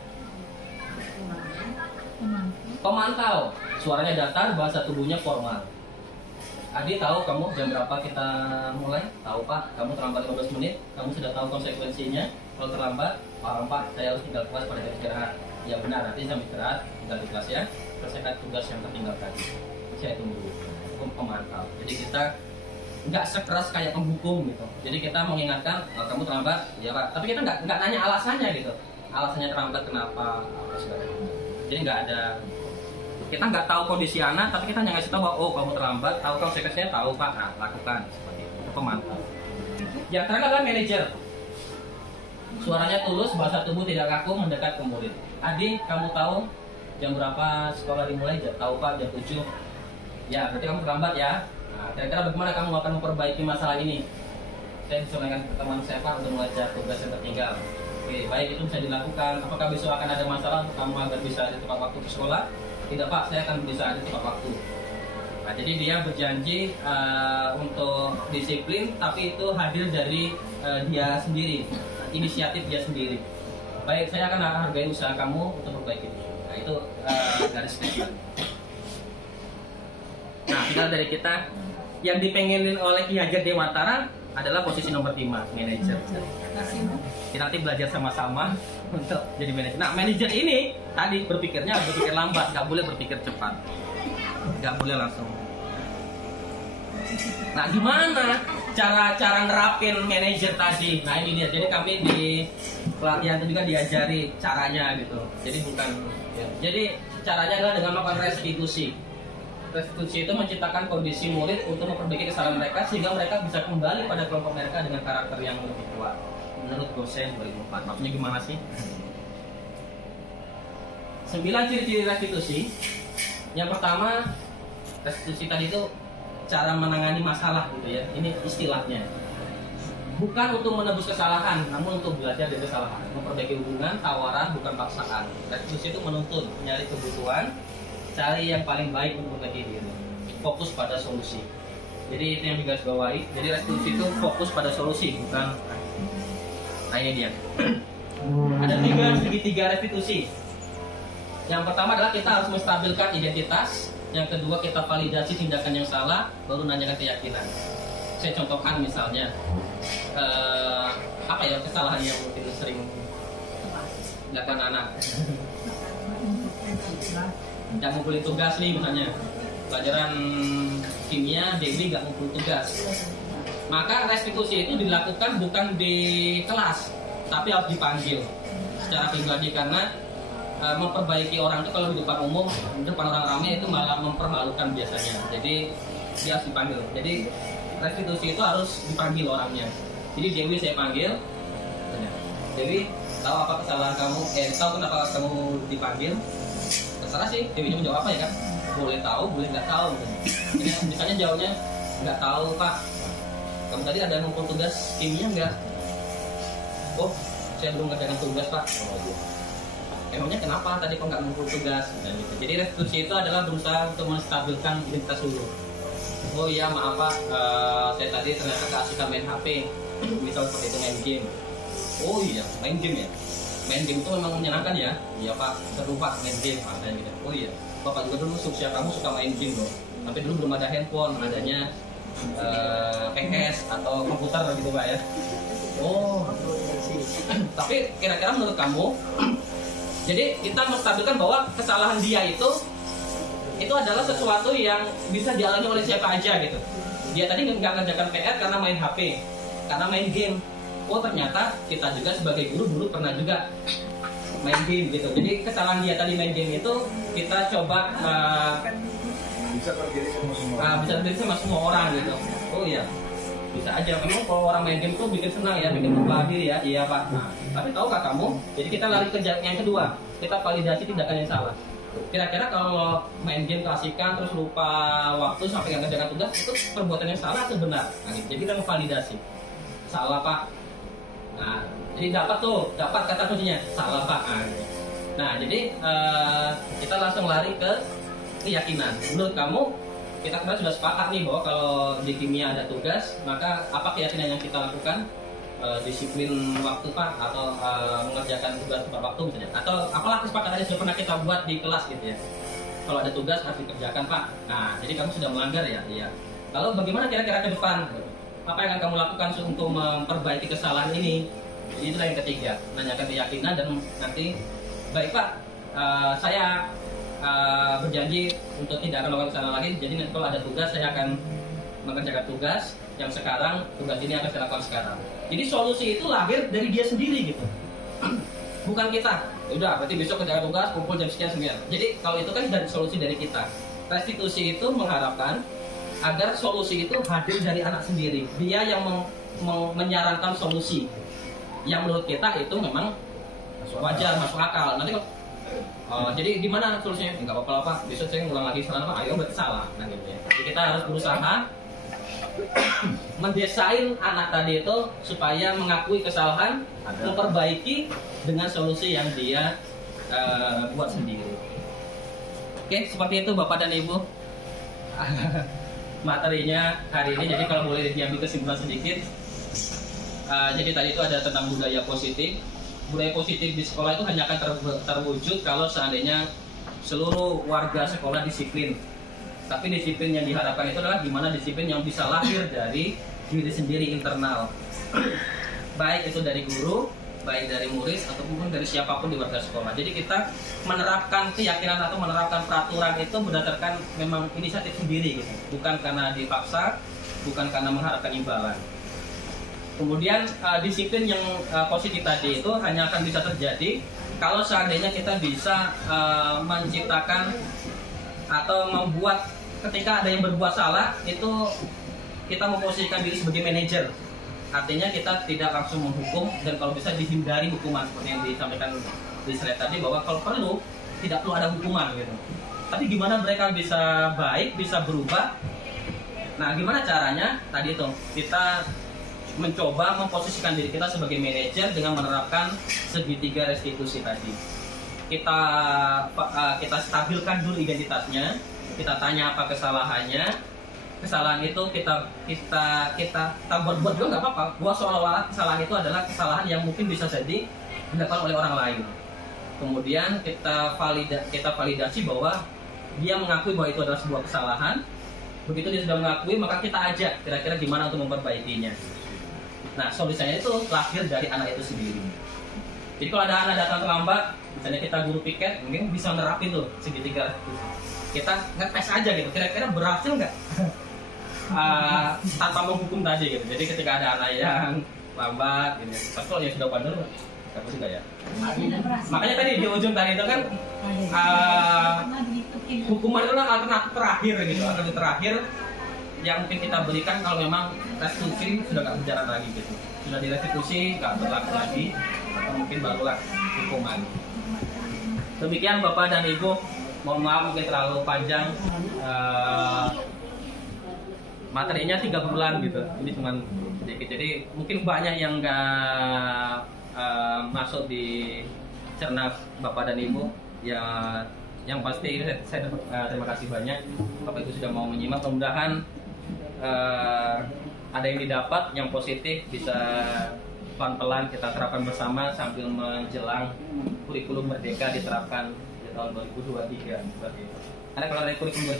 Pemantau, suaranya datar, bahasa tubuhnya formal. Adik tahu kamu jam berapa kita mulai? Tahu pak, kamu terlambat 15 menit. Kamu sudah tahu konsekuensinya. Kalau terlambat, paham pak, saya harus tinggal kelas pada jam istirahat. Ya benar, nanti jam istirahat tinggal di kelas ya. Selesaikan tugas yang tertinggal tadi. Saya tunggu. Hukum pemantau. Jadi kita nggak sekeras kayak penghukum gitu. Jadi kita mengingatkan, kamu terlambat, ya pak. Tapi kita nggak nanya alasannya gitu. Alasannya terlambat kenapa? Apa sebagainya. Jadi nggak ada. Kita nggak tahu kondisi anak, tapi kita hanya ngasih tahu bahwa oh kamu terlambat, tahu konsekuensinya, tahu pak, nah lakukan seperti itu, pemantau. Yang terakhir adalah manajer. Suaranya tulus, bahasa tubuh tidak kaku, mendekat ke murid. Adik, kamu tahu jam berapa sekolah dimulai? Tahu pak, jam 7. Ya, berarti kamu terlambat ya. Nah, kira-kira bagaimana kamu akan memperbaiki masalah ini? Saya disampaikan ke teman saya pak untuk mengajar tugas yang tertinggal. Oke, baik, itu bisa dilakukan. Apakah besok akan ada masalah untuk kamu agar bisa di tepat waktu ke sekolah? Tidak pak, saya akan bisa di tepat waktu. Nah, jadi dia berjanji untuk disiplin, tapi itu hadir dari dia sendiri, inisiatif dia sendiri. Baik, saya akan hargai usaha kamu untuk memperbaiki. Nah, itu garis kecil. Nah, tinggal dari kita yang dipengenin oleh Ki Hajar Dewantara adalah posisi nomor 5, manajer. Kita nanti belajar sama-sama untuk jadi manajer. Nah, manajer ini tadi berpikir lambat, nggak boleh berpikir cepat, nggak boleh langsung. Nah, gimana cara nerapin manajer tadi? Nah, ini dia. Jadi kami di pelatihan itu juga diajari caranya gitu. Jadi bukan, ya. Jadi caranya adalah dengan melakukan restitusi. Restitusi itu menciptakan kondisi murid untuk memperbaiki kesalahan mereka sehingga mereka bisa kembali pada kelompok mereka dengan karakter yang lebih kuat. Menurut dosen 2004, maksudnya gimana sih? 9 ciri-ciri restitusi. Yang pertama, restitusi tadi itu cara menangani masalah gitu ya. Ini istilahnya. Bukan untuk menebus kesalahan, namun untuk belajar dari kesalahan. Memperbaiki hubungan, tawaran, bukan paksaan. Restitusi itu menuntut, mencari kebutuhan, cari yang paling baik untuk memperbaiki diri. Fokus pada solusi. Jadi itu yang digarisbawahi. Jadi restitusi itu fokus pada solusi, bukan. Nah ini dia. Ada segitiga restitusi. Yang pertama adalah kita harus menstabilkan identitas. Yang kedua kita validasi tindakan yang salah, baru nanyakan keyakinan. Saya contohkan misalnya apa ya kesalahan yang mungkin sering dilakukan anak. Yang ngumpulin tugas nih misalnya pelajaran kimia, Dewi nggak ngumpulin tugas. Maka restitusi itu dilakukan bukan di kelas, tapi harus dipanggil secara pribadi karena memperbaiki orang itu kalau di depan umum, di depan orang ramai itu malah mempermalukan biasanya. Jadi dia harus dipanggil. Jadi restitusi itu harus dipanggil orangnya. Jadi Dewi saya panggil, Dewi tahu apa kesalahan kamu, tahu kenapa kamu dipanggil. Terserah sih, dewinya menjawab apa ya kan, boleh tahu, boleh nggak tahu. Jadi misalnya jawabnya nggak tahu Pak, kamu tadi ada ngumpul tugas kimia nggak? Oh, saya belum ngerjakan tugas Pak. Oh, iya. Emangnya kenapa tadi kok nggak ngumpul tugas? Nah, gitu. Jadi restitusi itu adalah berusaha untuk menstabilkan identitas dulu. Oh iya maaf Pak, saya tadi ternyata keasikan main HP, misal seperti itu main game. Oh iya main game ya, main game itu memang menyenangkan ya? Iya Pak, seru Pak main game. Gitu. Oh iya, Bapak juga dulu sukses kamu suka main game loh. Tapi dulu belum ada handphone, adanya PS atau komputer gitu Pak ya. Oh, tapi kira-kira menurut kamu, jadi kita menstabilkan bahwa kesalahan dia itu adalah sesuatu yang bisa dialami oleh siapa aja gitu. Dia tadi nggak ngerjakan PR karena main HP, karena main game. Oh ternyata kita juga sebagai guru dulu pernah juga main game gitu. Jadi kesalahan dia tadi main game itu kita coba bisa terjadi sama semua orang gitu. Oh iya, bisa aja. Memang kalau orang main game tuh bikin senang ya, bikin bahagia ya. Iya Pak. Nah, tapi tahukah kamu? Jadi kita lari ke yang kedua, kita validasi tindakan yang salah. Kira-kira kalau main game keasikan terus lupa waktu sampai nggak ngerjakan tugas, itu perbuatan yang salah atau benar? Nah, gitu. Jadi kita memvalidasi. Salah Pak. Nah, jadi dapat kata kuncinya salah Pak. Nah, jadi kita langsung lari ke keyakinan. Menurut kamu, kita kemarin sudah sepakat nih bahwa kalau di kimia ada tugas, maka apa keyakinan yang kita lakukan? Disiplin waktu Pak, atau mengerjakan tugas tepat waktu misalnya, atau apalah kesepakatan yang sudah pernah kita buat di kelas gitu ya. Kalau ada tugas harus dikerjakan Pak. Nah, jadi kamu sudah melanggar ya? Iya. Lalu bagaimana kira-kira ke depan? Apa yang akan kamu lakukan untuk memperbaiki kesalahan ini? Jadi itulah yang ketiga, menanyakan keyakinan dan nanti, baik Pak, saya berjanji untuk tidak akan melakukan kesalahan lagi. Jadi nanti kalau ada tugas saya akan mengerjakan tugas yang sekarang, tugas ini akan saya lakukan sekarang. Jadi solusi itu lahir dari dia sendiri gitu, bukan kita. Udah, berarti besok kerjakan tugas, kumpul jam sekian. Jadi kalau itu kan dari solusi dari kita. Restitusi itu mengharapkan agar solusi itu hadir dari anak sendiri. Dia yang menyarankan solusi yang menurut kita itu memang wajar, masuk akal. Nanti kalau jadi gimana solusinya? Enggak apa-apa Pak, besok saya ngulang lagi salah Pak. Ayo berarti salah. Nah gitu ya. Jadi kita harus berusaha mendesain anak tadi itu supaya mengakui kesalahan, memperbaiki dengan solusi yang dia buat sendiri. Oke, seperti itu Bapak dan Ibu materinya hari ini. Jadi kalau boleh diambil kesimpulan sedikit, jadi tadi itu ada tentang budaya positif. Budaya positif di sekolah itu hanya akan terwujud kalau seandainya seluruh warga sekolah disiplin. Tapi disiplin yang diharapkan itu adalah gimana disiplin yang bisa lahir dari diri sendiri internal. Baik itu dari guru, baik dari murid, ataupun dari siapapun di warga sekolah. Jadi kita menerapkan keyakinan atau menerapkan peraturan itu berdasarkan memang inisiatif sendiri gitu. Bukan karena dipaksa, bukan karena mengharapkan imbalan. Kemudian disiplin yang positif tadi itu hanya akan bisa terjadi kalau seandainya kita bisa menciptakan atau membuat, ketika ada yang berbuat salah itu kita memposisikan diri sebagai manajer. Artinya kita tidak langsung menghukum, dan kalau bisa dihindari hukuman seperti yang disampaikan di slide tadi, bahwa kalau perlu tidak perlu ada hukuman gitu. Tapi gimana mereka bisa baik, bisa berubah? Nah, gimana caranya? Tadi itu kita mencoba memposisikan diri kita sebagai manajer dengan menerapkan segitiga restitusi tadi. Kita stabilkan dulu identitasnya, kita tanya apa kesalahannya. Kesalahan itu kita buat juga nggak apa-apa. Buat seolah-olah kesalahan itu adalah kesalahan yang mungkin bisa jadi dilakukan oleh orang lain. Kemudian kita validasi bahwa dia mengakui bahwa itu adalah sebuah kesalahan. Begitu dia sudah mengakui, maka kita ajak kira-kira gimana untuk memperbaikinya. Nah, solusinya itu lahir dari anak itu sendiri. Jadi kalau ada anak datang terlambat, misalnya kita guru piket, mungkin bisa nerapin tuh segitiga. Kita ngetes aja gitu, kira-kira berhasil nggak? Tanpa menghukum tadi gitu. Jadi ketika ada anak yang lambat, gitu. Tapi kalau yang sudah bandel, nggak pasti nggak ya. Makanya tadi di ujung tadi itu kan hukuman itu adalah alternatif terakhir gitu, alternatif terakhir yang mungkin kita berikan kalau memang restitusi sudah nggak berjalan lagi gitu, sudah direstitusi nggak berlaku lagi, mungkin barulah hukuman. Demikian Bapak dan Ibu, mohon maaf mungkin terlalu panjang. Materinya 3 bulan gitu, ini cuma sedikit. Jadi mungkin banyak yang nggak masuk di cerna Bapak dan Ibu. Ya, yang pasti saya terima kasih banyak Bapak Ibu sudah mau menyimak. Mudah-mudahan ada yang didapat, yang positif bisa pelan-pelan kita terapkan bersama sambil menjelang kurikulum merdeka diterapkan di tahun 2023 seperti itu. Karena kalau dari kurikulum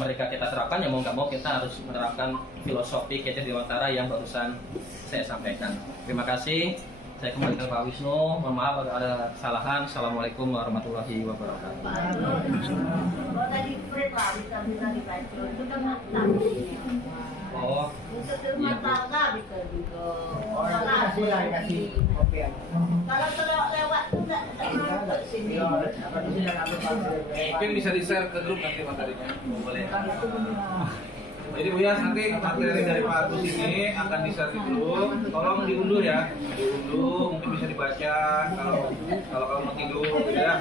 mereka kita terapkan, ya mau nggak mau kita harus menerapkan filosofi Kecil Dewantara yang barusan saya sampaikan. Terima kasih. Saya kembali ke Pak Wisnu. Mohon maaf kalau ada kesalahan. Assalamualaikum warahmatullahi wabarakatuh. Oh, untuk rumah tangga bisa juga. Orang kasih kopi. Kalau terlalu lewat tuh nggak masuk sini. Mungkin bisa di-share ke grup nanti materinya. Boleh. Jadi Bu Yas, nanti materi dari Pak Agus ini akan di-share di grup. Tolong diunduh ya. Diunduh, mungkin bisa dibaca kalau kamu mau tidur ya.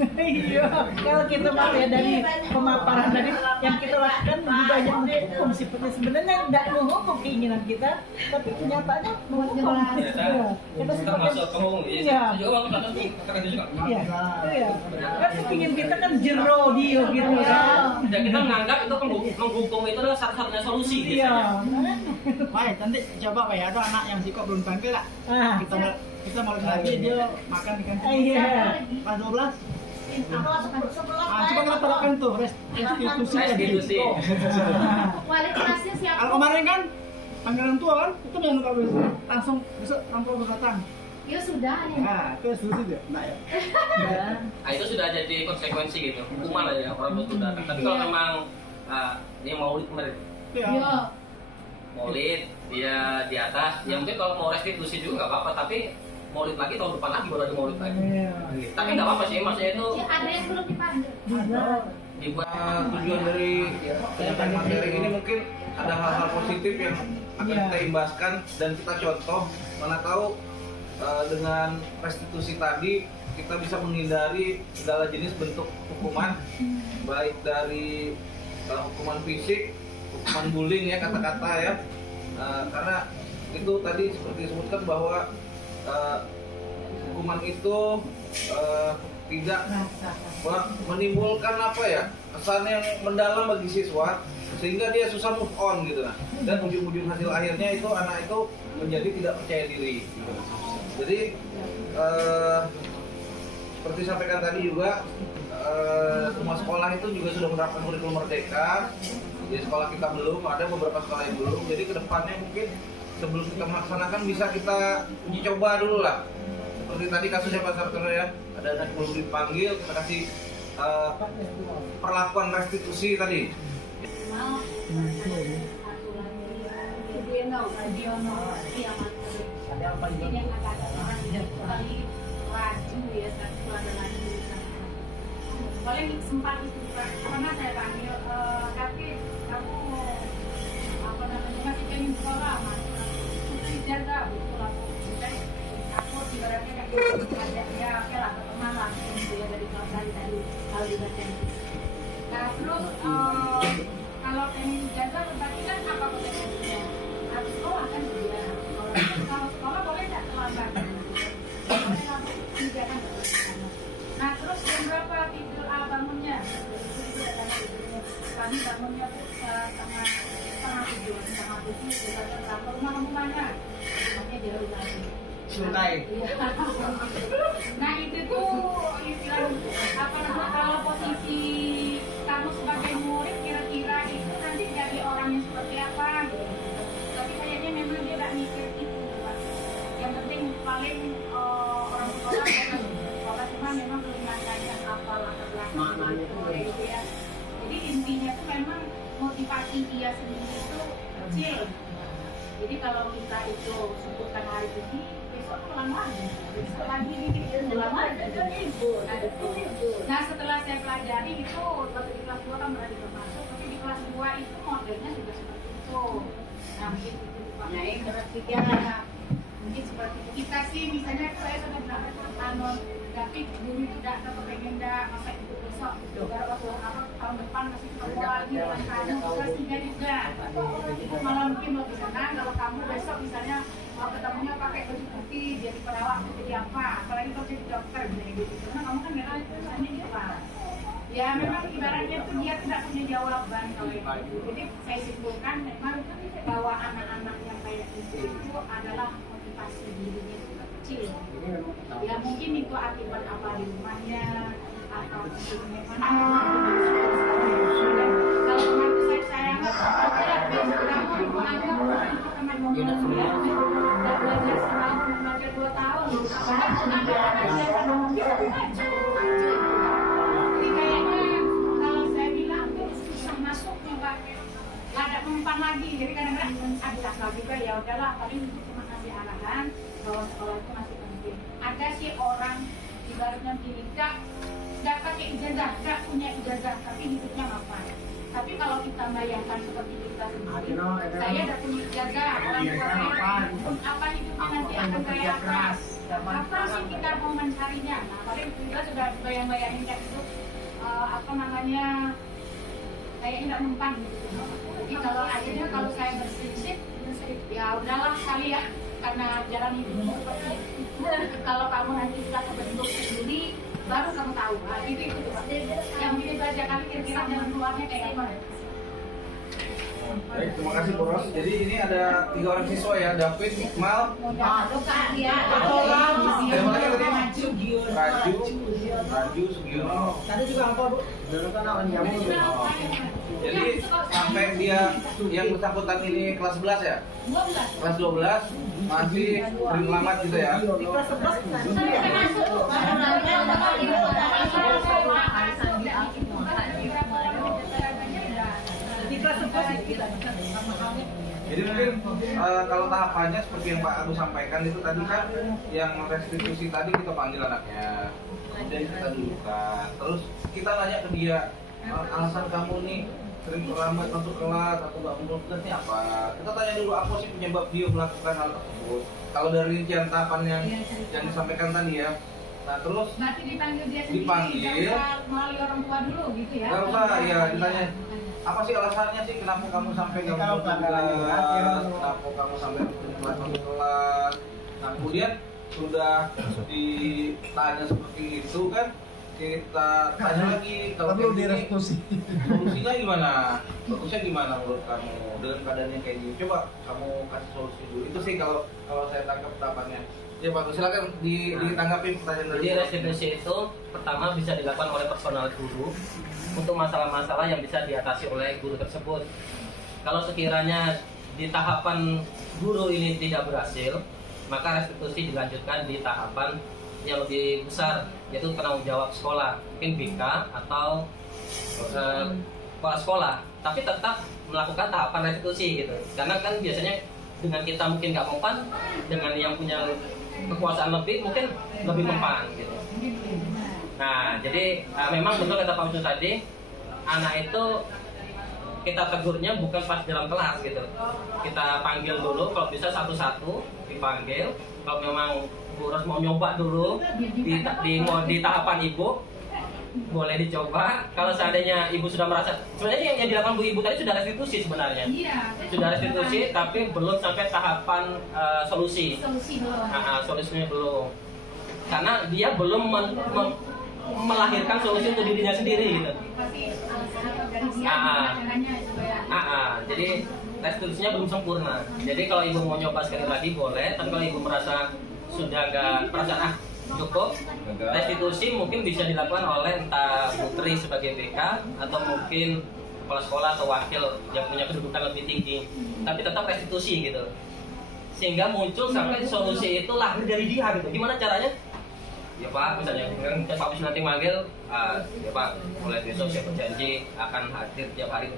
Iya, kalau kita mau ya dari pemaparan tadi yang kita lakukan lebih banyak menghukum sebenarnya tidak menghukum keinginan kita, tapi kenyataannya menghukum. kita masuk ke hukum. Iya. Iya, iya. Kan ingin kita kan jero dia gitu kan. Dan kita menganggap itu menghukum itu adalah satu-satunya solusi. Iya. Baik, nanti coba Pak ya, ada anak yang sikap belum tampil lah. Kita mau lagi dia makan di kantin. Iya. Pas 12. Sebelah Coba kita terapkan tuh restitusi. wali kelasnya siapa? Kalau kemarin kan panggilan tua kan, itu yang lupa langsung besok rampok datang. Ya sudah ya. Nah, itu restitusi dia. Nah ya. Nah, itu sudah jadi konsekuensi gitu. Hukuman lah ya orang itu datang. Tapi kalau memang ini maulid kemarin. Iya. Maulid dia di atas, ya mungkin kalau mau restitusi juga nggak apa-apa, tapi maulid lagi tahun depan lagi baru ada maulid lagi. Tapi nggak apa-apa sih, maksudnya itu Ya, ada yang belum dipanggil. dibuat Tujuan dari penyampaian materi ini mungkin ada hal-hal positif yang akan kita imbaskan dan kita contoh. Mana tahu dengan restitusi tadi kita bisa menghindari segala jenis bentuk hukuman, baik dari hukuman fisik, hukuman bullying ya, kata-kata ya, karena itu tadi seperti disebutkan bahwa hukuman itu tidak menimbulkan apa ya, kesan yang mendalam bagi siswa sehingga dia susah move on gitu. Nah, dan ujung-ujung hasil akhirnya itu anak itu menjadi tidak percaya diri gitu. Jadi seperti disampaikan tadi juga, semua sekolah itu juga sudah menerapkan kurikulum merdeka. Di sekolah kita belum, ada beberapa sekolah yang belum. Jadi kedepannya mungkin sebelum kita melaksanakan bisa kita uji coba dulu lah. Seperti tadi kasusnya Pak Sartono ya, ada anak belum dipanggil, kita kasih perlakuan restitusi tadi. Boleh sempat itu Pak, karena saya panggil, tapi kamu apa namanya masih pengen sekolah mas, itu dijaga betul aku ibaratnya kayak ada ya oke lah teman lah gitu ya dari kelas tadi kalau dibaca. Nah terus kalau pengen dijaga berarti kan apa konsekuensinya? Harus sekolah kan dia. Kalau sekolah boleh nggak terlambat? Boleh langsung tidak kan? Nah terus jam berapa tidur bangunnya? Kami bangunnya tuh setengah tujuh, kita ke rumah kamu mana? Rumahnya jauh lagi. Sungai. Nah itu tuh istilah apa namanya, kalau posisi kamu sebagai murid kira-kira itu nanti jadi orang yang seperti apa? Tapi kayaknya memang dia nggak mikir itu, Pak. Yang penting paling orang sekolah cuma memang belum nanya apa latar belakang gitu ya. Jadi intinya tuh memang motivasi dia sendiri itu kecil. Jadi kalau kita itu sebutkan hari ini, besok pulang lagi, besok lagi pulang lagi. Nah setelah saya pelajari itu waktu di kelas 2 kan berarti termasuk, tapi di kelas 2 itu modelnya juga seperti itu. Nah mungkin itu Pak. Nah ini kelas 3 Mungkin seperti itu. Kita sih misalnya saya sudah bilang tapi guru tidak kepengen masa itu besok baru waktu tahun depan masih ketemu lagi dengan kamu sehingga juga itu malah mungkin lebih senang kalau kamu besok misalnya mau ketemunya pakai baju putih jadi perawat atau jadi apa, apalagi kalau jadi dokter gitu karena kamu kan nggak tahu tulisannya di apa. Ya memang ibaratnya tuh dia tidak punya jawaban kalau itu. Jadi saya simpulkan memang bahwa anak-anak yang kayak itu adalah motivasi dirinya kecil. Ya mungkin itu akibat apa di rumahnya atau bagaimana. Kalau menurut saya anggap kamu ibu anggap itu teman ngomong dan belajar setahun belajar 2 tahun. Apalagi anak-anak yang ngomong ada mempan lagi, jadi kadang-kadang ada salah juga ya udahlah paling cuma kasih arahan bahwa sekolah itu masih penting. Ada sih orang ibaratnya begini, nggak pakai ijazah, nggak punya ijazah tapi hidupnya mapan. Tapi kalau kita bayangkan seperti kita sendiri, saya udah punya ijazah, orang tua saya apa hidupnya nanti akan kayak apa? Apa sih kita mau mencarinya? Nah, paling kita sudah bayang-bayangin kayak itu apa namanya? Kayaknya nggak mempan gitu. Jadi kalau akhirnya kalau saya berprinsip ya udahlah kali ya karena jalan hidupnya seperti itu. Kalau kamu nanti bisa kebentuk sendiri baru kamu tahu. Nah, gitu itu Pak. Yang mungkin belajar kali kira-kira jalan keluarnya kayak gimana? Baik, terima kasih Bu Ros. Jadi ini ada 3 orang siswa ya, David, Iqmal, Raju, Sugiono. Tadi juga apa Bu? Jadi sampai dia yang bersangkutan ini kelas 11 ya? 12. Kelas 12 masih berlamat gitu ya? Di kelas 11 Jadi mungkin kalau tahapannya seperti yang Pak Agus sampaikan itu tadi kan yang restitusi tadi kita panggil anaknya, kemudian kita dudukkan, terus kita nanya ke dia alasan kamu nih sering terlambat masuk kelas atau nggak mundur tugasnya apa? Kita tanya dulu apa sih penyebab dia melakukan hal tersebut. Kalau dari rincian tahapan yang disampaikan tadi ya. Nah terus Berarti dipanggil dia sendiri, dipanggil, melalui orang tua dulu gitu ya? nggak usah ya ditanya apa sih alasannya sih kenapa kamu sampai nggak mau tugas, kenapa kamu sampai kelas masuk kelas. Nah kemudian sudah ditanya seperti itu kan kita tanya lagi kalau perlu kayak gini, direstitusi. solusinya gimana? Bagusnya gimana menurut kamu dengan keadaan yang kayak gini? Coba kamu kasih solusi dulu. Itu sih kalau saya tangkap tahapannya. Ya Pak, silakan ditanggapi pertanyaan dari. Jadi restitusi itu pertama bisa dilakukan oleh personal guru untuk masalah-masalah yang bisa diatasi oleh guru tersebut. Kalau sekiranya di tahapan guru ini tidak berhasil, maka restitusi dilanjutkan di tahapan yang lebih besar, yaitu penanggung jawab sekolah, mungkin BK atau kepala sekolah, tapi tetap melakukan tahapan restitusi gitu. Karena kan biasanya dengan kita mungkin nggak mempan, dengan yang punya kekuasaan lebih mungkin lebih mempan gitu. Nah, jadi memang betul kata Pak Wisnu tadi, anak itu kita tegurnya bukan pas dalam kelas gitu. Kita panggil dulu, kalau bisa satu-satu dipanggil. Kalau memang Bu Ros mau nyoba dulu di tahapan ibu, boleh dicoba. Kalau seandainya ibu sudah merasa, sebenarnya yang dilakukan bu ibu tadi sudah restitusi sebenarnya. Iya. Sudah restitusi, tapi belum sampai tahapan solusi. Solusi belum. Solusinya belum. Karena dia belum melahirkan solusi untuk dirinya sendiri gitu. Pasti dari dia caranya supaya. Jadi restitusinya belum sempurna. Jadi kalau ibu mau nyoba sekali lagi boleh, tapi kalau ibu merasa sudah nggak perasaan cukup, restitusi mungkin bisa dilakukan oleh entah putri sebagai BK atau mungkin kepala sekolah atau wakil yang punya kedudukan lebih tinggi, tapi tetap restitusi gitu, sehingga muncul sampai solusi itu lahir dari dia gitu. Gimana caranya? Ya Pak, misalnya kan Pak Wisnu nanti manggil, ya Pak, mulai besok saya berjanji akan hadir tiap hari.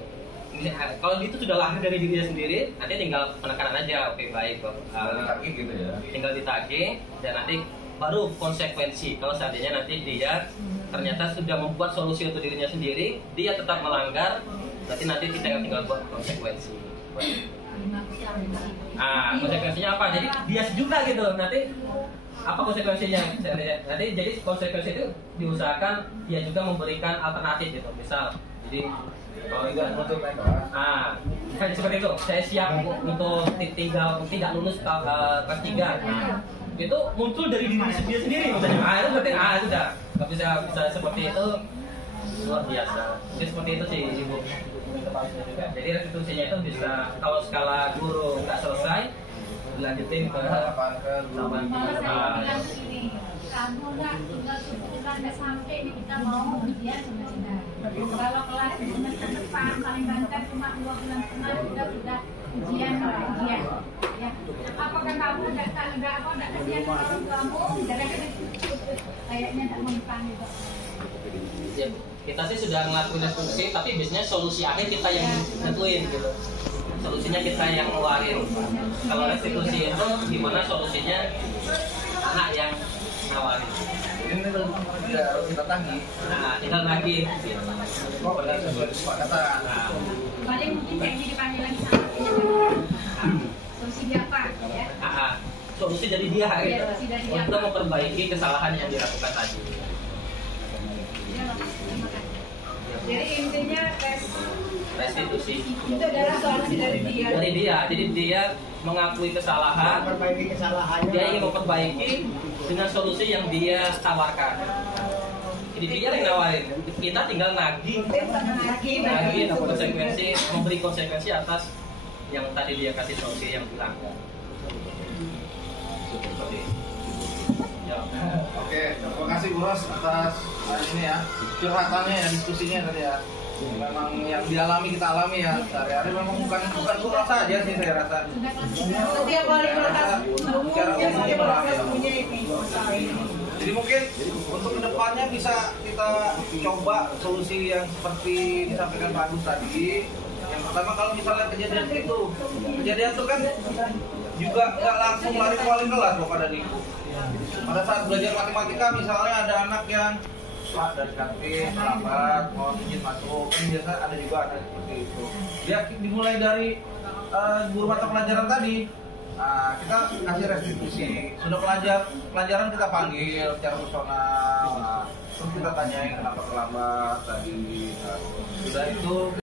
Kalau itu sudah lahir dari dirinya sendiri, nanti tinggal penekanan aja, oke baik, gitu ya. Tinggal ditagih dan nanti baru konsekuensi. Kalau seandainya nanti dia ternyata sudah membuat solusi untuk dirinya sendiri, dia tetap melanggar, berarti nanti kita tinggal buat konsekuensi. Konsekuensinya apa? Jadi bias juga gitu. Nanti apa konsekuensinya? Nanti jadi konsekuensi itu diusahakan dia juga memberikan alternatif gitu. Misal, jadi kalau misalnya seperti itu, saya siap untuk tidak lulus kelas 3. Itu muncul dari diri dia sendiri misalnya. Itu berarti itu udah nggak bisa seperti itu, luar biasa. Jadi seperti itu sih Ibu. Jadi restitusinya itu bisa kalau skala guru nggak selesai dilanjutin ke Malah saya bilang begini, kamu nggak tinggal sebulan nggak sampai ini kita mau ujian semester. Kalau kelas semester depan paling banter cuma 2 bulan setengah kita sudah ujian. Ya, apakah kamu nggak kasihan orang tuamu? Kayaknya nggak mempan gitu. Ya, kita sih sudah ngelakuin restitusi, tapi biasanya solusi akhir kita yang nentuin gitu. Solusinya kita yang ngeluarin. Kalau restitusi itu gimana solusinya anak yang ngawarin. Ini harus kita tagih. Nah, tinggal nagih. Kok ada sesuai kesepakatan. Paling mungkin kayak dipanggil lagi sama solusi dia apa ya? Solusi dari dia gitu. Solusi dari dia Untuk apa? memperbaiki kesalahan yang dilakukan tadi. Jadi intinya Restitusi itu adalah solusi dari dia. dari dia. Jadi dia mengakui kesalahan, Perbaiki kesalahannya. dia ingin memperbaiki dengan solusi yang dia tawarkan. Jadi dia yang nawarin, kita tinggal nagih konsekuensi, memberi konsekuensi atas yang tadi dia kasih solusi yang dilanggar. Seperti itu. Ya. Oke, terima kasih Bu Ros atas ini ya, curhatannya ya, diskusinya tadi ya. Memang yang dialami kita alami ya sehari-hari, memang bukan Bu Ros saja sih saya rasa. Setiap kali proses Secara umum setiap orang proses ya. punya ini masalah ini. Jadi mungkin untuk kedepannya bisa kita coba solusi yang seperti disampaikan Pak Agus tadi. Yang pertama, kalau misalnya kejadian itu kan juga nggak langsung lari ke wali kelas Bapak dan Ibu. Pada saat belajar matematika misalnya ada anak yang dari kantin terlambat mau izin masuk, kan biasa ada juga ada seperti itu. Dia dimulai dari guru mata pelajaran tadi. Nah, kita kasih restitusi. Sudah pelajaran kita panggil secara personal. Nah, terus kita tanyain kenapa terlambat tadi. Nah, sudah itu